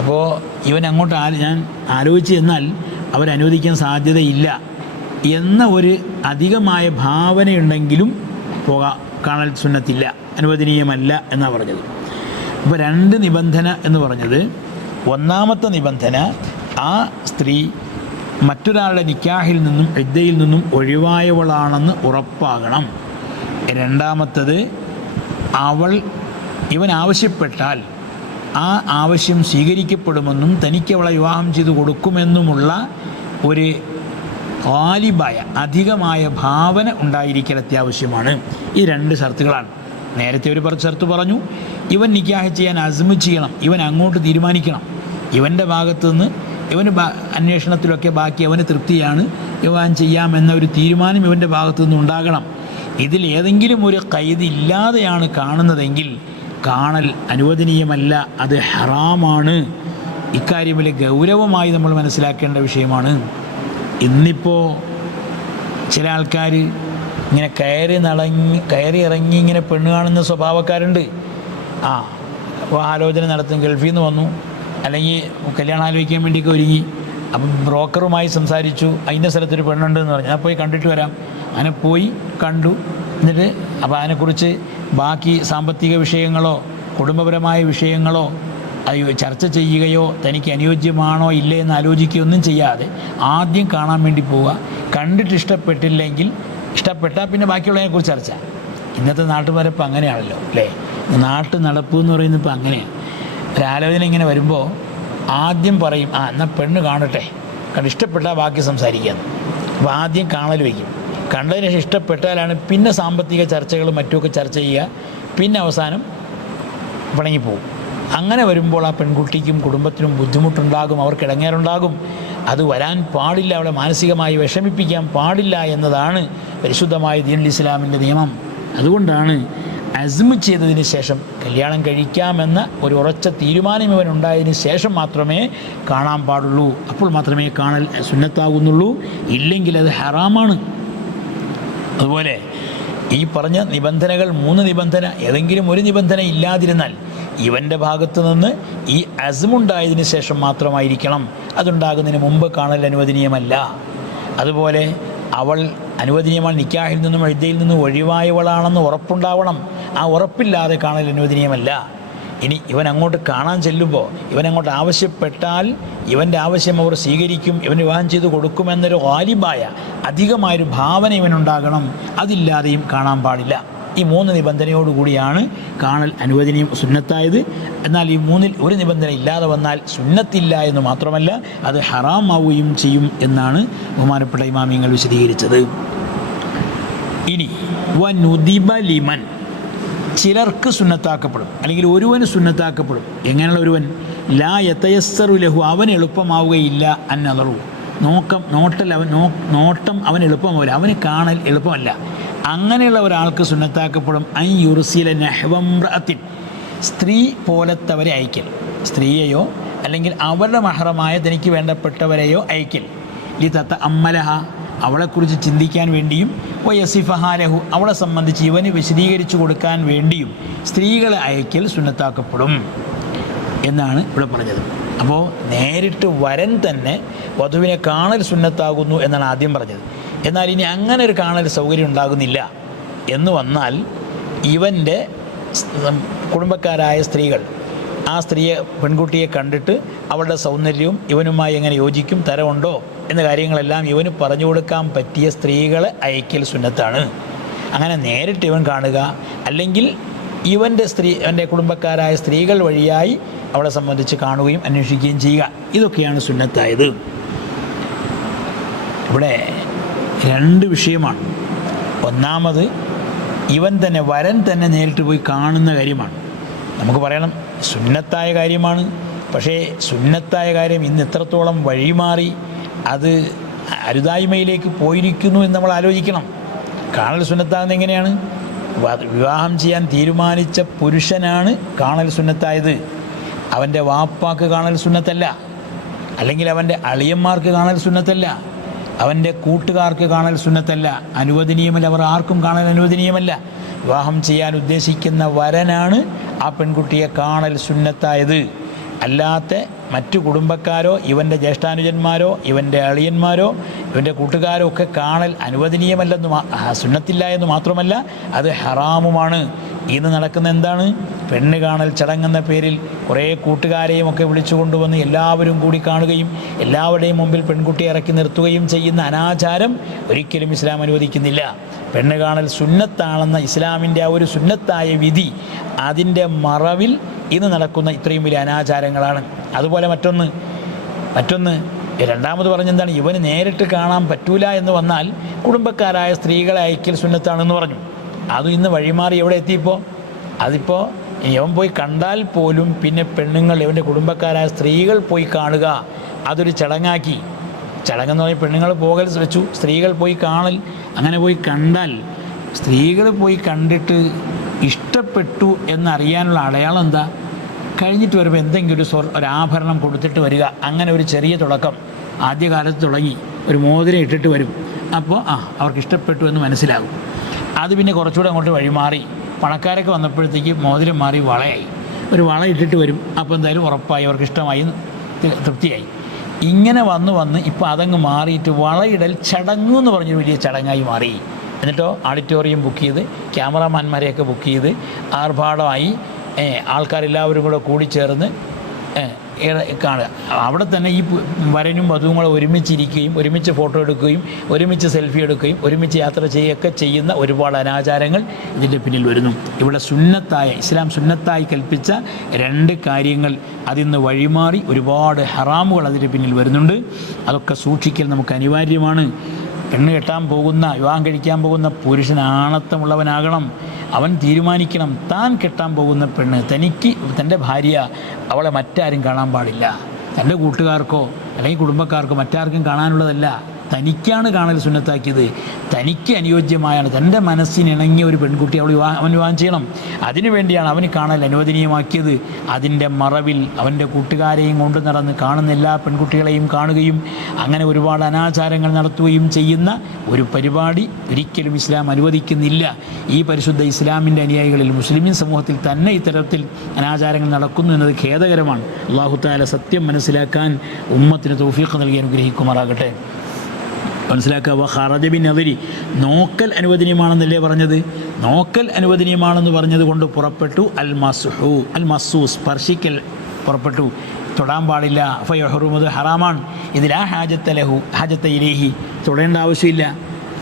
അപ്പോൾ ഇവൻ അങ്ങോട്ട് ഞാൻ ആലോചിച്ച് എന്നാൽ അവരനുവദിക്കാൻ സാധ്യതയില്ല എന്ന ഒരു അധികമായ ഭാവനയുണ്ടെങ്കിലും കാണൽ സുന്നത്തില്ല, അനുവദനീയമല്ല എന്നാണ് പറഞ്ഞത്. അപ്പോൾ 2 നിബന്ധന എന്ന് പറഞ്ഞത്, ഒന്നാമത്തെ നിബന്ധന ആ സ്ത്രീ മറ്റൊരാളുടെ നിക്കാഹിൽ നിന്നും ഇദ്ദയിൽ നിന്നും ഒഴിവായവളാണെന്ന് ഉറപ്പാകണം. രണ്ടാമത്തത് ഇവൻ ആവശ്യപ്പെട്ടാൽ ആ ആവശ്യം സ്വീകരിക്കപ്പെടുമെന്നും തനിക്കവളെ വിവാഹം ചെയ്തു കൊടുക്കുമെന്നുമുള്ള ഒരു ഗാലിബായ അധികമായ ഭാവന ഉണ്ടായിരിക്കൽ അത്യാവശ്യമാണ്. ഈ 2 ഷർത്തുകളാണ്. നേരത്തെ ഒരു ഷർത്ത് പറഞ്ഞു, ഇവൻ നിക്കാഹ് ചെയ്യാൻ അസ്മ് ചെയ്യണം, ഇവൻ അങ്ങോട്ട് തീരുമാനിക്കണം. ഇവൻ്റെ ഭാഗത്തു നിന്ന് ഇവന് അന്വേഷണത്തിലൊക്കെ ബാക്കി അവന് തൃപ്തിയാണ്, വിവാഹം ചെയ്യാമെന്ന ഒരു തീരുമാനം ഇവൻ്റെ ഭാഗത്തു നിന്ന് ഉണ്ടാകണം. ഇതിൽ ഏതെങ്കിലും ഒരു ഖൈദ് ഇല്ലാതെയാണ് കാണുന്നതെങ്കിൽ കാണൽ അനുവദനീയമല്ല, അത് ഹറാമാണ്. ഇക്കാര്യം വലിയ ഗൗരവമായി നമ്മൾ മനസ്സിലാക്കേണ്ട വിഷയമാണ്. ഇന്നിപ്പോൾ ചില ആൾക്കാർ ഇങ്ങനെ കയറി ഇറങ്ങി ഇങ്ങനെ പെണ്ണ് കാണുന്ന സ്വഭാവക്കാരുണ്ട്. അപ്പോൾ ആലോചന നടത്തും, ഗൾഫിൽ നിന്ന് വന്നു, അല്ലെങ്കിൽ കല്യാണം ആലോചിക്കാൻ വേണ്ടിയൊക്കെ ഒരുങ്ങി, അപ്പം ബ്രോക്കറുമായി സംസാരിച്ചു, അതിൻ്റെ സ്ഥലത്തൊരു പെണ്ണുണ്ടെന്ന് പറഞ്ഞു, ഞാൻ പോയി കണ്ടിട്ട് വരാം. അങ്ങനെ പോയി കണ്ടു. എന്നിട്ട് അപ്പോൾ അതിനെക്കുറിച്ച് ബാക്കി സാമ്പത്തിക വിഷയങ്ങളോ കുടുംബപരമായ വിഷയങ്ങളോ ചർച്ച ചെയ്യുകയോ തനിക്ക് അനുയോജ്യമാണോ ഇല്ലേ എന്ന് ആലോചിക്കുകയൊന്നും ചെയ്യാതെ ആദ്യം കാണാൻ വേണ്ടി പോവുക. കണ്ടിട്ട് ഇഷ്ടപ്പെട്ടാൽ പിന്നെ ബാക്കിയുള്ളതിനെക്കുറിച്ച് ചർച്ച. ഇന്നത്തെ നാട്ടുപരപ്പ് അങ്ങനെയാണല്ലോ അല്ലേ? നാട്ടു നടപ്പ് എന്ന് പറയുന്നത് ഇപ്പോൾ അങ്ങനെയാണ്. ഒരാലോചന ഇങ്ങനെ വരുമ്പോൾ ആദ്യം പറയും, എന്നാൽ പെണ്ണ് കാണട്ടെ, ഇഷ്ടപ്പെട്ടാൽ ബാക്കി സംസാരിക്കുക. അപ്പോൾ ആദ്യം കാണൽ വയ്ക്കും. കണ്ടതിന് ശേഷം ഇഷ്ടപ്പെട്ടാലാണ് പിന്നെ സാമ്പത്തിക ചർച്ചകളും മറ്റുമൊക്കെ ചർച്ച ചെയ്യുക. പിന്നെ അവസാനം പിണങ്ങിപ്പോവും. അങ്ങനെ വരുമ്പോൾ ആ പെൺകുട്ടിക്കും കുടുംബത്തിനും ബുദ്ധിമുട്ടുണ്ടാകും, അവർക്ക് ഇടങ്ങേറുണ്ടാകും. അത് വരാൻ പാടില്ല, അവളെ മാനസികമായി വിഷമിപ്പിക്കാൻ പാടില്ല എന്നതാണ് പരിശുദ്ധമായ ദീനുൽ ഇസ്ലാമിൻ്റെ നിയമം. അതുകൊണ്ടാണ് അസ്മ് ചെയ്തതിന് ശേഷം കല്യാണം കഴിക്കാമെന്ന ഒരു ഉറച്ച തീരുമാനം ഇവനുണ്ടായതിന് ശേഷം മാത്രമേ കാണാൻ പാടുള്ളൂ. അപ്പോൾ മാത്രമേ കാണൽ സുന്നത്താകുന്നുള്ളൂ, ഇല്ലെങ്കിൽ അത് ഹറാമാണ്. അതുപോലെ ഈ പറഞ്ഞ നിബന്ധനകൾ 3 നിബന്ധന ഏതെങ്കിലും ഒരു നിബന്ധന ഇല്ലാതിരുന്നാൽ ഇവൻ്റെ ഭാഗത്തു നിന്ന് ഈ അസ്മുണ്ടായതിന് ശേഷം മാത്രമായിരിക്കണം. അതുണ്ടാകുന്നതിന് മുമ്പ് കാണൽ അനുവദനീയമല്ല. അതുപോലെ അവൾ അനുവദനീയമാണ്, നിക്കാഹിൽ നിന്നും ഇദ്ദയിൽ നിന്നും ഒഴിവായവളാണെന്ന് ഉറപ്പുണ്ടാവണം. ആ ഉറപ്പില്ലാതെ കാണൽ അനുവദനീയമല്ല. ഇനി ഇവൻ അങ്ങോട്ട് കാണാൻ ചെല്ലുമ്പോൾ ഇവനങ്ങോട്ട് ആവശ്യപ്പെട്ടാൽ ഇവൻ്റെ ആവശ്യം അവർ സ്വീകരിക്കും, ഇവൻ വിവാഹം ചെയ്ത് കൊടുക്കുമെന്നൊരു ഗാലിബായ അധികമായൊരു ഭാവന ഇവനുണ്ടാകണം. അതില്ലാതെയും കാണാൻ പാടില്ല. ഈ 3 നിബന്ധനയോടുകൂടിയാണ് കാണൽ അനുവദനീയം സുന്നത്തായത്. എന്നാൽ ഈ 3-ൽ ഒരു നിബന്ധന ഇല്ലാതെ വന്നാൽ സുന്നത്തില്ല എന്ന് മാത്രമല്ല അത് ഹറാം ആവുകയും ചെയ്യും എന്നാണ് ബഹുമാനപ്പെട്ട ഇമാമിയങ്ങൾ വിശദീകരിച്ചത്. ഇനി വനുദിബ ലിമൻ, ചിലർക്ക് സുന്നത്താക്കപ്പെടും, അല്ലെങ്കിൽ ഒരുവന് സുന്നത്താക്കപ്പെടും. എങ്ങനെയുള്ള ഒരുവൻ? ലാ യതയസ്സറു ലഹു, അവൻ എളുപ്പമാവുകയില്ല, അന്നദറു, നോട്ടം അവൻ എളുപ്പമാവില്ല, അവന് കാണൽ എളുപ്പമല്ല. അങ്ങനെയുള്ള ഒരാൾക്ക് സുന്നത്താക്കപ്പെടും അൻ യുർസില നഹ്വംറഅത്തിൻ, സ്ത്രീ പോലത്തവരെ അയക്കൽ, സ്ത്രീയെയോ അല്ലെങ്കിൽ അവരുടെ മഹ്റമായ തനിക്ക് വേണ്ടപ്പെട്ടവരെയോ അയക്കൽ. ലിതത അമ്മലഹ, അവളെക്കുറിച്ച് ചിന്തിക്കാൻ വേണ്ടിയും, വയസിഫഹാലഹു, അവളെ സംബന്ധിച്ച് ഇവന് വിശദീകരിച്ചു കൊടുക്കാൻ വേണ്ടിയും സ്ത്രീകളെ അയക്കൽ സുന്നത്താക്കപ്പെടും എന്നാണ് ഇവിടെ പറഞ്ഞത്. അപ്പോൾ നേരിട്ട് വരൻ തന്നെ വധുവിനെ കാണൽ സുന്നത്താകുന്നു എന്നാണ് ആദ്യം പറഞ്ഞത്. എന്നാൽ ഇനി അങ്ങനെ ഒരു കാണൽ സൗകര്യം ഉണ്ടാകുന്നില്ല എന്ന് വന്നാൽ ഇവൻ്റെ കുടുംബക്കാരായ സ്ത്രീകൾ ആ സ്ത്രീയെ, പെൺകുട്ടിയെ കണ്ടിട്ട് അവളുടെ സൗന്ദര്യവും ഇവനുമായി എങ്ങനെ യോജിക്കും, തരമുണ്ടോ എന്ന കാര്യങ്ങളെല്ലാം ഇവന് പറഞ്ഞു കൊടുക്കാൻ പറ്റിയ സ്ത്രീകളെ അയക്കൽ സുന്നത്താണ്. അങ്ങനെ നേരിട്ട് ഇവൻ കാണുക, അല്ലെങ്കിൽ ഇവൻ്റെ കുടുംബക്കാരായ സ്ത്രീകൾ വഴിയായി അവളെ സംബന്ധിച്ച് കാണുകയും അന്വേഷിക്കുകയും ചെയ്യുക. ഇതൊക്കെയാണ് സുന്നത്തായത്. ഇവിടെ രണ്ട് വിഷയമാണ്. ഒന്നാമത് ഇവൻ തന്നെ, വരൻ തന്നെ നേരിട്ട് പോയി കാണുന്ന കാര്യമാണ്. നമുക്ക് പറയണം സുന്നത്തായ കാര്യമാണ്, പക്ഷേ സുന്നത്തായ കാര്യം ഇന്ന് എത്രത്തോളം വഴിമാറി അത് അരുതായ്മയിലേക്ക് പോയിരിക്കുന്നു എന്ന് നമ്മൾ ആലോചിക്കണം. കാണൽ സുന്നത്താകുന്നത് എങ്ങനെയാണ്? വിവാഹം ചെയ്യാൻ തീരുമാനിച്ച പുരുഷനാണ് കാണൽ സുന്നത്തായത്. അവൻ്റെ വാപ്പാക്ക് കാണൽ സുന്നത്തല്ല, അല്ലെങ്കിൽ അവൻ്റെ അളിയന്മാർക്ക് കാണൽ സുന്നത്തല്ല, അവൻ്റെ കൂട്ടുകാർക്ക് കാണൽ സുന്നത്തല്ല, അനുവദനീയമല്ല. അവർ ആർക്കും കാണൽ അനുവദനീയമല്ല. വിവാഹം ചെയ്യാൻ ഉദ്ദേശിക്കുന്ന വരനാണ് ആ പെൺകുട്ടിയെ കാണൽ സുന്നത്തായത്. അല്ലാത്ത മറ്റു കുടുംബക്കാരോ ഇവൻ്റെ ജ്യേഷ്ഠാനുജന്മാരോ ഇവൻ്റെ അളിയന്മാരോ ഇവൻ്റെ കൂട്ടുകാരോ ഒക്കെ കാണൽ അനുവദനീയമല്ലെന്ന്, സുന്നത്തില്ല എന്ന് മാത്രമല്ല അത് ഹറാമുമാണ്. ഇന്ന് നടക്കുന്ന എന്താണ്? പെണ്ണ് കാണൽ ചടങ്ങെന്ന പേരിൽ കുറേ കൂട്ടുകാരെയും ഒക്കെ വിളിച്ചു കൊണ്ടുവന്ന് എല്ലാവരും കൂടി കാണുകയും എല്ലാവരുടെയും മുമ്പിൽ പെൺകുട്ടിയെ ഇറക്കി നിർത്തുകയും ചെയ്യുന്ന അനാചാരം ഒരിക്കലും ഇസ്ലാം അനുവദിക്കുന്നില്ല. പെണ്ണ് കാണൽ സുന്നത്താണെന്ന ഇസ്ലാമിൻ്റെ ആ ഒരു സുന്നത്തായ വിധി, അതിൻ്റെ മറവിൽ ഇന്ന് നടക്കുന്ന ഇത്രയും വലിയ അനാചാരങ്ങളാണ്. അതുപോലെ മറ്റൊന്ന് രണ്ടാമത് പറഞ്ഞെന്താണ്? ഇവന് നേരിട്ട് കാണാൻ പറ്റൂല എന്ന് വന്നാൽ കുടുംബക്കാരായ സ്ത്രീകളെ അയക്കൽ സുന്നത്താണെന്ന് പറഞ്ഞു. അതും ഇന്ന് വഴിമാറി എവിടെ എത്തിയപ്പോൾ? അതിപ്പോൾ ഇവൻ പോയി കണ്ടാൽ പോലും പിന്നെ പെണ്ണുങ്ങൾ, ഇവൻ്റെ കുടുംബക്കാരായ സ്ത്രീകൾ പോയി കാണുക, അതൊരു ചടങ്ങാക്കി. ചടങ്ങെന്ന് പറഞ്ഞാൽ പെണ്ണുങ്ങൾ പോകൽ വെച്ചു, സ്ത്രീകൾ പോയി കാണൽ. അങ്ങനെ പോയി കണ്ടാൽ, സ്ത്രീകൾ പോയി കണ്ടിട്ട് ഇഷ്ടപ്പെട്ടു എന്നറിയാനുള്ള അടയാളം എന്താ? കഴിഞ്ഞിട്ട് വരുമ്പോൾ എന്തെങ്കിലും ഒരു ആഭരണം കൊടുത്തിട്ട് വരിക. അങ്ങനെ ഒരു ചെറിയ തുടക്കം ആദ്യകാലത്ത് തുടങ്ങി, ഒരു മോതിരം ഇട്ടിട്ട് വരും. അപ്പോൾ അവർക്ക് ഇഷ്ടപ്പെട്ടു എന്ന് മനസ്സിലാകും. അത് പിന്നെ കുറച്ചുകൂടെ അങ്ങോട്ട് വഴിമാറി, പണക്കാരൊക്കെ വന്നപ്പോഴത്തേക്ക് മോതിരം മാറി വളയായി. ഒരു വള ഇട്ടിട്ട് വരും. അപ്പോൾ എന്തായാലും ഉറപ്പായി അവർക്ക് ഇഷ്ടമായി, തൃപ്തിയായി. ഇങ്ങനെ വന്ന് ഇപ്പോൾ അതങ്ങ് മാറിയിട്ട് വളയിടൽ ചടങ്ങ് എന്ന് പറഞ്ഞൊരു വലിയ ചടങ്ങായി മാറി. എന്നിട്ടോ ഓഡിറ്റോറിയം ബുക്ക് ചെയ്ത്, ക്യാമറാമാന്മാരെയൊക്കെ ബുക്ക് ചെയ്ത് ആർഭാടമായി ആൾക്കാരെല്ലാവരും കൂടെ കൂടിച്ചേർന്ന് കാണുക. അവിടെ തന്നെ ഈ വരനും വധുവും കൂടെ ഒരുമിച്ചിരിക്കുകയും ഒരുമിച്ച് ഫോട്ടോ എടുക്കുകയും ഒരുമിച്ച് സെൽഫി എടുക്കുകയും ഒരുമിച്ച് യാത്ര ചെയ്യുകയൊക്കെ ചെയ്യുന്ന ഒരുപാട് അനാചാരങ്ങൾ ഇതിൻ്റെ പിന്നിൽ വരുന്നു. ഇവിടെ ഇസ്ലാം സുന്നത്തായി കൽപ്പിച്ച രണ്ട് കാര്യങ്ങൾ അതിന്ന് വഴിമാറി ഒരുപാട് ഹറാമുകൾ അതിൻ്റെ പിന്നിൽ വരുന്നുണ്ട്. അതൊക്കെ സൂക്ഷിക്കൽ നമുക്ക് അനിവാര്യമാണ്. പെണ്ണ് കെട്ടാൻ പോകുന്ന, വിവാഹം കഴിക്കാൻ പോകുന്ന പുരുഷൻ ആണത്തമുള്ളവനാകണം. അവൻ തീരുമാനിക്കണം താൻ കെട്ടാൻ പോകുന്ന പെണ്ണ്, തൻ്റെ ഭാര്യ, അവളെ മറ്റാരും കാണാൻ പാടില്ല. തൻ്റെ കൂട്ടുകാർക്കോ അല്ലെങ്കിൽ കുടുംബക്കാർക്കോ മറ്റാർക്കും കാണാനുള്ളതല്ല. തനിക്കാണ് കാണൽ സുന്നത്താക്കിയത്. തനിക്ക് അനുയോജ്യമായാണ്, തൻ്റെ മനസ്സിനിണങ്ങിയ ഒരു പെൺകുട്ടി അവൻ വിവാഹം ചെയ്യണം. അതിനു വേണ്ടിയാണ് അവന് കാണൽ അനുവദനീയമാക്കിയത്. അതിൻ്റെ മറവിൽ അവൻ്റെ കൂട്ടുകാരെയും കൊണ്ട് നടന്ന് കാണുന്ന എല്ലാ പെൺകുട്ടികളെയും കാണുകയും അങ്ങനെ ഒരുപാട് അനാചാരങ്ങൾ നടത്തുകയും ചെയ്യുന്ന ഒരു പരിപാടി ഒരിക്കലും ഇസ്ലാം അനുവദിക്കുന്നില്ല. ഈ പരിശുദ്ധ ഇസ്ലാമിൻ്റെ അനുയായികളിൽ, മുസ്ലിം സമൂഹത്തിൽ തന്നെ ഇത്തരത്തിൽ അനാചാരങ്ങൾ നടക്കുന്നു എന്നത് ഖേദകരമാണ്. അല്ലാഹു തആല സത്യം മനസ്സിലാക്കാൻ ഉമ്മത്തിന് തൗഫീഖ് നൽകി അനുഗ്രഹിക്കുമാറാകട്ടെ. മനസ്സിലാക്കുക. ഖറജ ബിൻ നദരി, നോക്കൽ അനുവദനീയമാണെന്നല്ലേ പറഞ്ഞത്? നോക്കൽ അനുവദനീയമാണെന്ന് പറഞ്ഞത് കൊണ്ട് പുറപ്പെട്ടു അൽ മസ്സു, സ്പർശിക്കൽ പുറപ്പെട്ടു. തൊടാൻ പാടില്ല. ഫയഹ്റുമത് ഹറാമാണ്. ഇതിലാ ഹാജത്ത ഇലൈഹി, തൊടേണ്ട ആവശ്യമില്ല,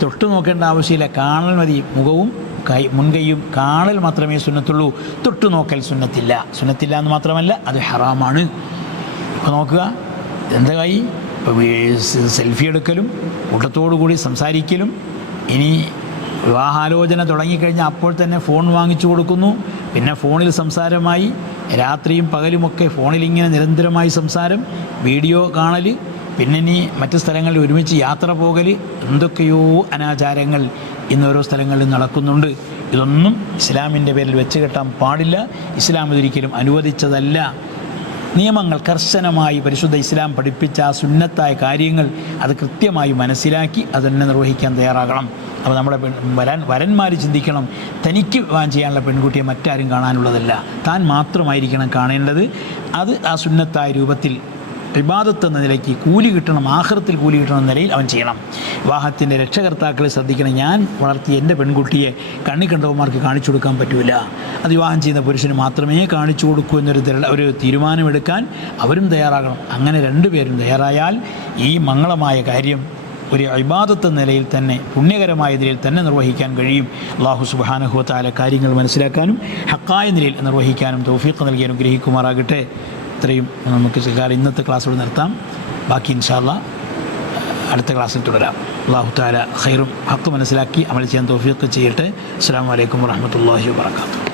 തൊട്ട് നോക്കേണ്ട ആവശ്യമില്ല. കാണൽ മതി. മുഖവും മുൻകൈയും കാണൽ മാത്രമേ സുന്നത്തുള്ളൂ. തൊട്ടു നോക്കൽ സുന്നത്തില്ല എന്ന് മാത്രമല്ല അത് ഹറാമാണ്. ഇപ്പോൾ നോക്കുക, എന്താ കൈ സെൽഫി എടുക്കലും കൂട്ടത്തോടു കൂടി സംസാരിക്കലും ഇനി വിവാഹാലോചന തുടങ്ങിക്കഴിഞ്ഞാൽ അപ്പോൾ തന്നെ ഫോൺ വാങ്ങിച്ചു കൊടുക്കുന്നു. പിന്നെ ഫോണിൽ സംസാരമായി, രാത്രിയും പകലുമൊക്കെ ഫോണിലിങ്ങനെ നിരന്തരമായി സംസാരം, വീഡിയോ കാണൽ, പിന്നെ ഇനി മറ്റ് സ്ഥലങ്ങളിൽ ഒരുമിച്ച് യാത്ര പോകൽ, എന്തൊക്കെയോ അനാചാരങ്ങൾ ഇന്ന് ഓരോ സ്ഥലങ്ങളിൽ നടക്കുന്നുണ്ട്. ഇതൊന്നും ഇസ്ലാമിൻ്റെ പേരിൽ വെച്ച് കെട്ടാൻ പാടില്ല. ഇസ്ലാം ഇതൊരിക്കലും അനുവദിച്ചതല്ല. നിയമങ്ങൾ കർശനമായി പരിശുദ്ധ ഇസ്ലാം പഠിപ്പിച്ച ആ സുന്നത്തായ കാര്യങ്ങൾ അത് കൃത്യമായി മനസ്സിലാക്കി അതെന്നെ നിർവഹിക്കാൻ തയ്യാറാകണം. അപ്പോൾ നമ്മുടെ വരന്മാർ ചിന്തിക്കണം, തനിക്ക് വിവാഹം ചെയ്യാനുള്ള പെൺകുട്ടിയെ മറ്റാരും കാണാനുള്ളതല്ല, താൻ മാത്രമായിരിക്കണം കാണേണ്ടത്. അത് ആ സുന്നത്തായ രൂപത്തിൽ ഇബാദത്ത് എന്ന നിലയ്ക്ക് കൂലി കിട്ടണം, ആഖിറത്തിൽ കൂലി കിട്ടണം എന്ന നിലയിൽ അവൻ ചെയ്യണം. വിവാഹത്തിൻ്റെ രക്ഷകർത്താക്കളെ ശ്രദ്ധിക്കണം. ഞാൻ വളർത്തിയ എൻ്റെ പെൺകുട്ടിയെ കണ്ണി കണ്ടവന്മാർക്ക് കാണിച്ചു കൊടുക്കാൻ പറ്റില്ല, അത് വിവാഹം ചെയ്യുന്ന പുരുഷന് മാത്രമേ കാണിച്ചു കൊടുക്കൂ എന്നൊരു തീരുമാനമെടുക്കാൻ അവരും തയ്യാറാകണം. അങ്ങനെ രണ്ടുപേരും തയ്യാറായാൽ ഈ മംഗളമായ കാര്യം ഒരു ഇബാദത്ത് നിലയിൽ തന്നെ, പുണ്യകരമായ നിലയിൽ തന്നെ നിർവഹിക്കാൻ കഴിയും. അല്ലാഹു സുബ്ഹാനഹു വ തആല കാര്യങ്ങൾ മനസ്സിലാക്കാനും ഹക്കായ നിലയിൽ നിർവഹിക്കാനും തൗഫീഖ് നൽകി അനുഗ്രഹിക്കുമാറാകട്ടെ. ഇത്രയും നമുക്ക് ഇന്നത്തെ ക്ലാസ്സോട് നിർത്താം. ബാക്കി ഇൻഷാ അല്ലാഹ് അടുത്ത ക്ലാസ്സിൽ തുടരാം. അല്ലാഹു തആല ഖൈറും ഹക്ക് മനസ്സിലാക്കി അമൽ ചെയ്യാൻ തൗഫീഖ് ചെയ്യട്ടെ. അസ്സലാമു അലൈക്കും വറഹ്മത്തുള്ളാഹി വബറകാതുഹു.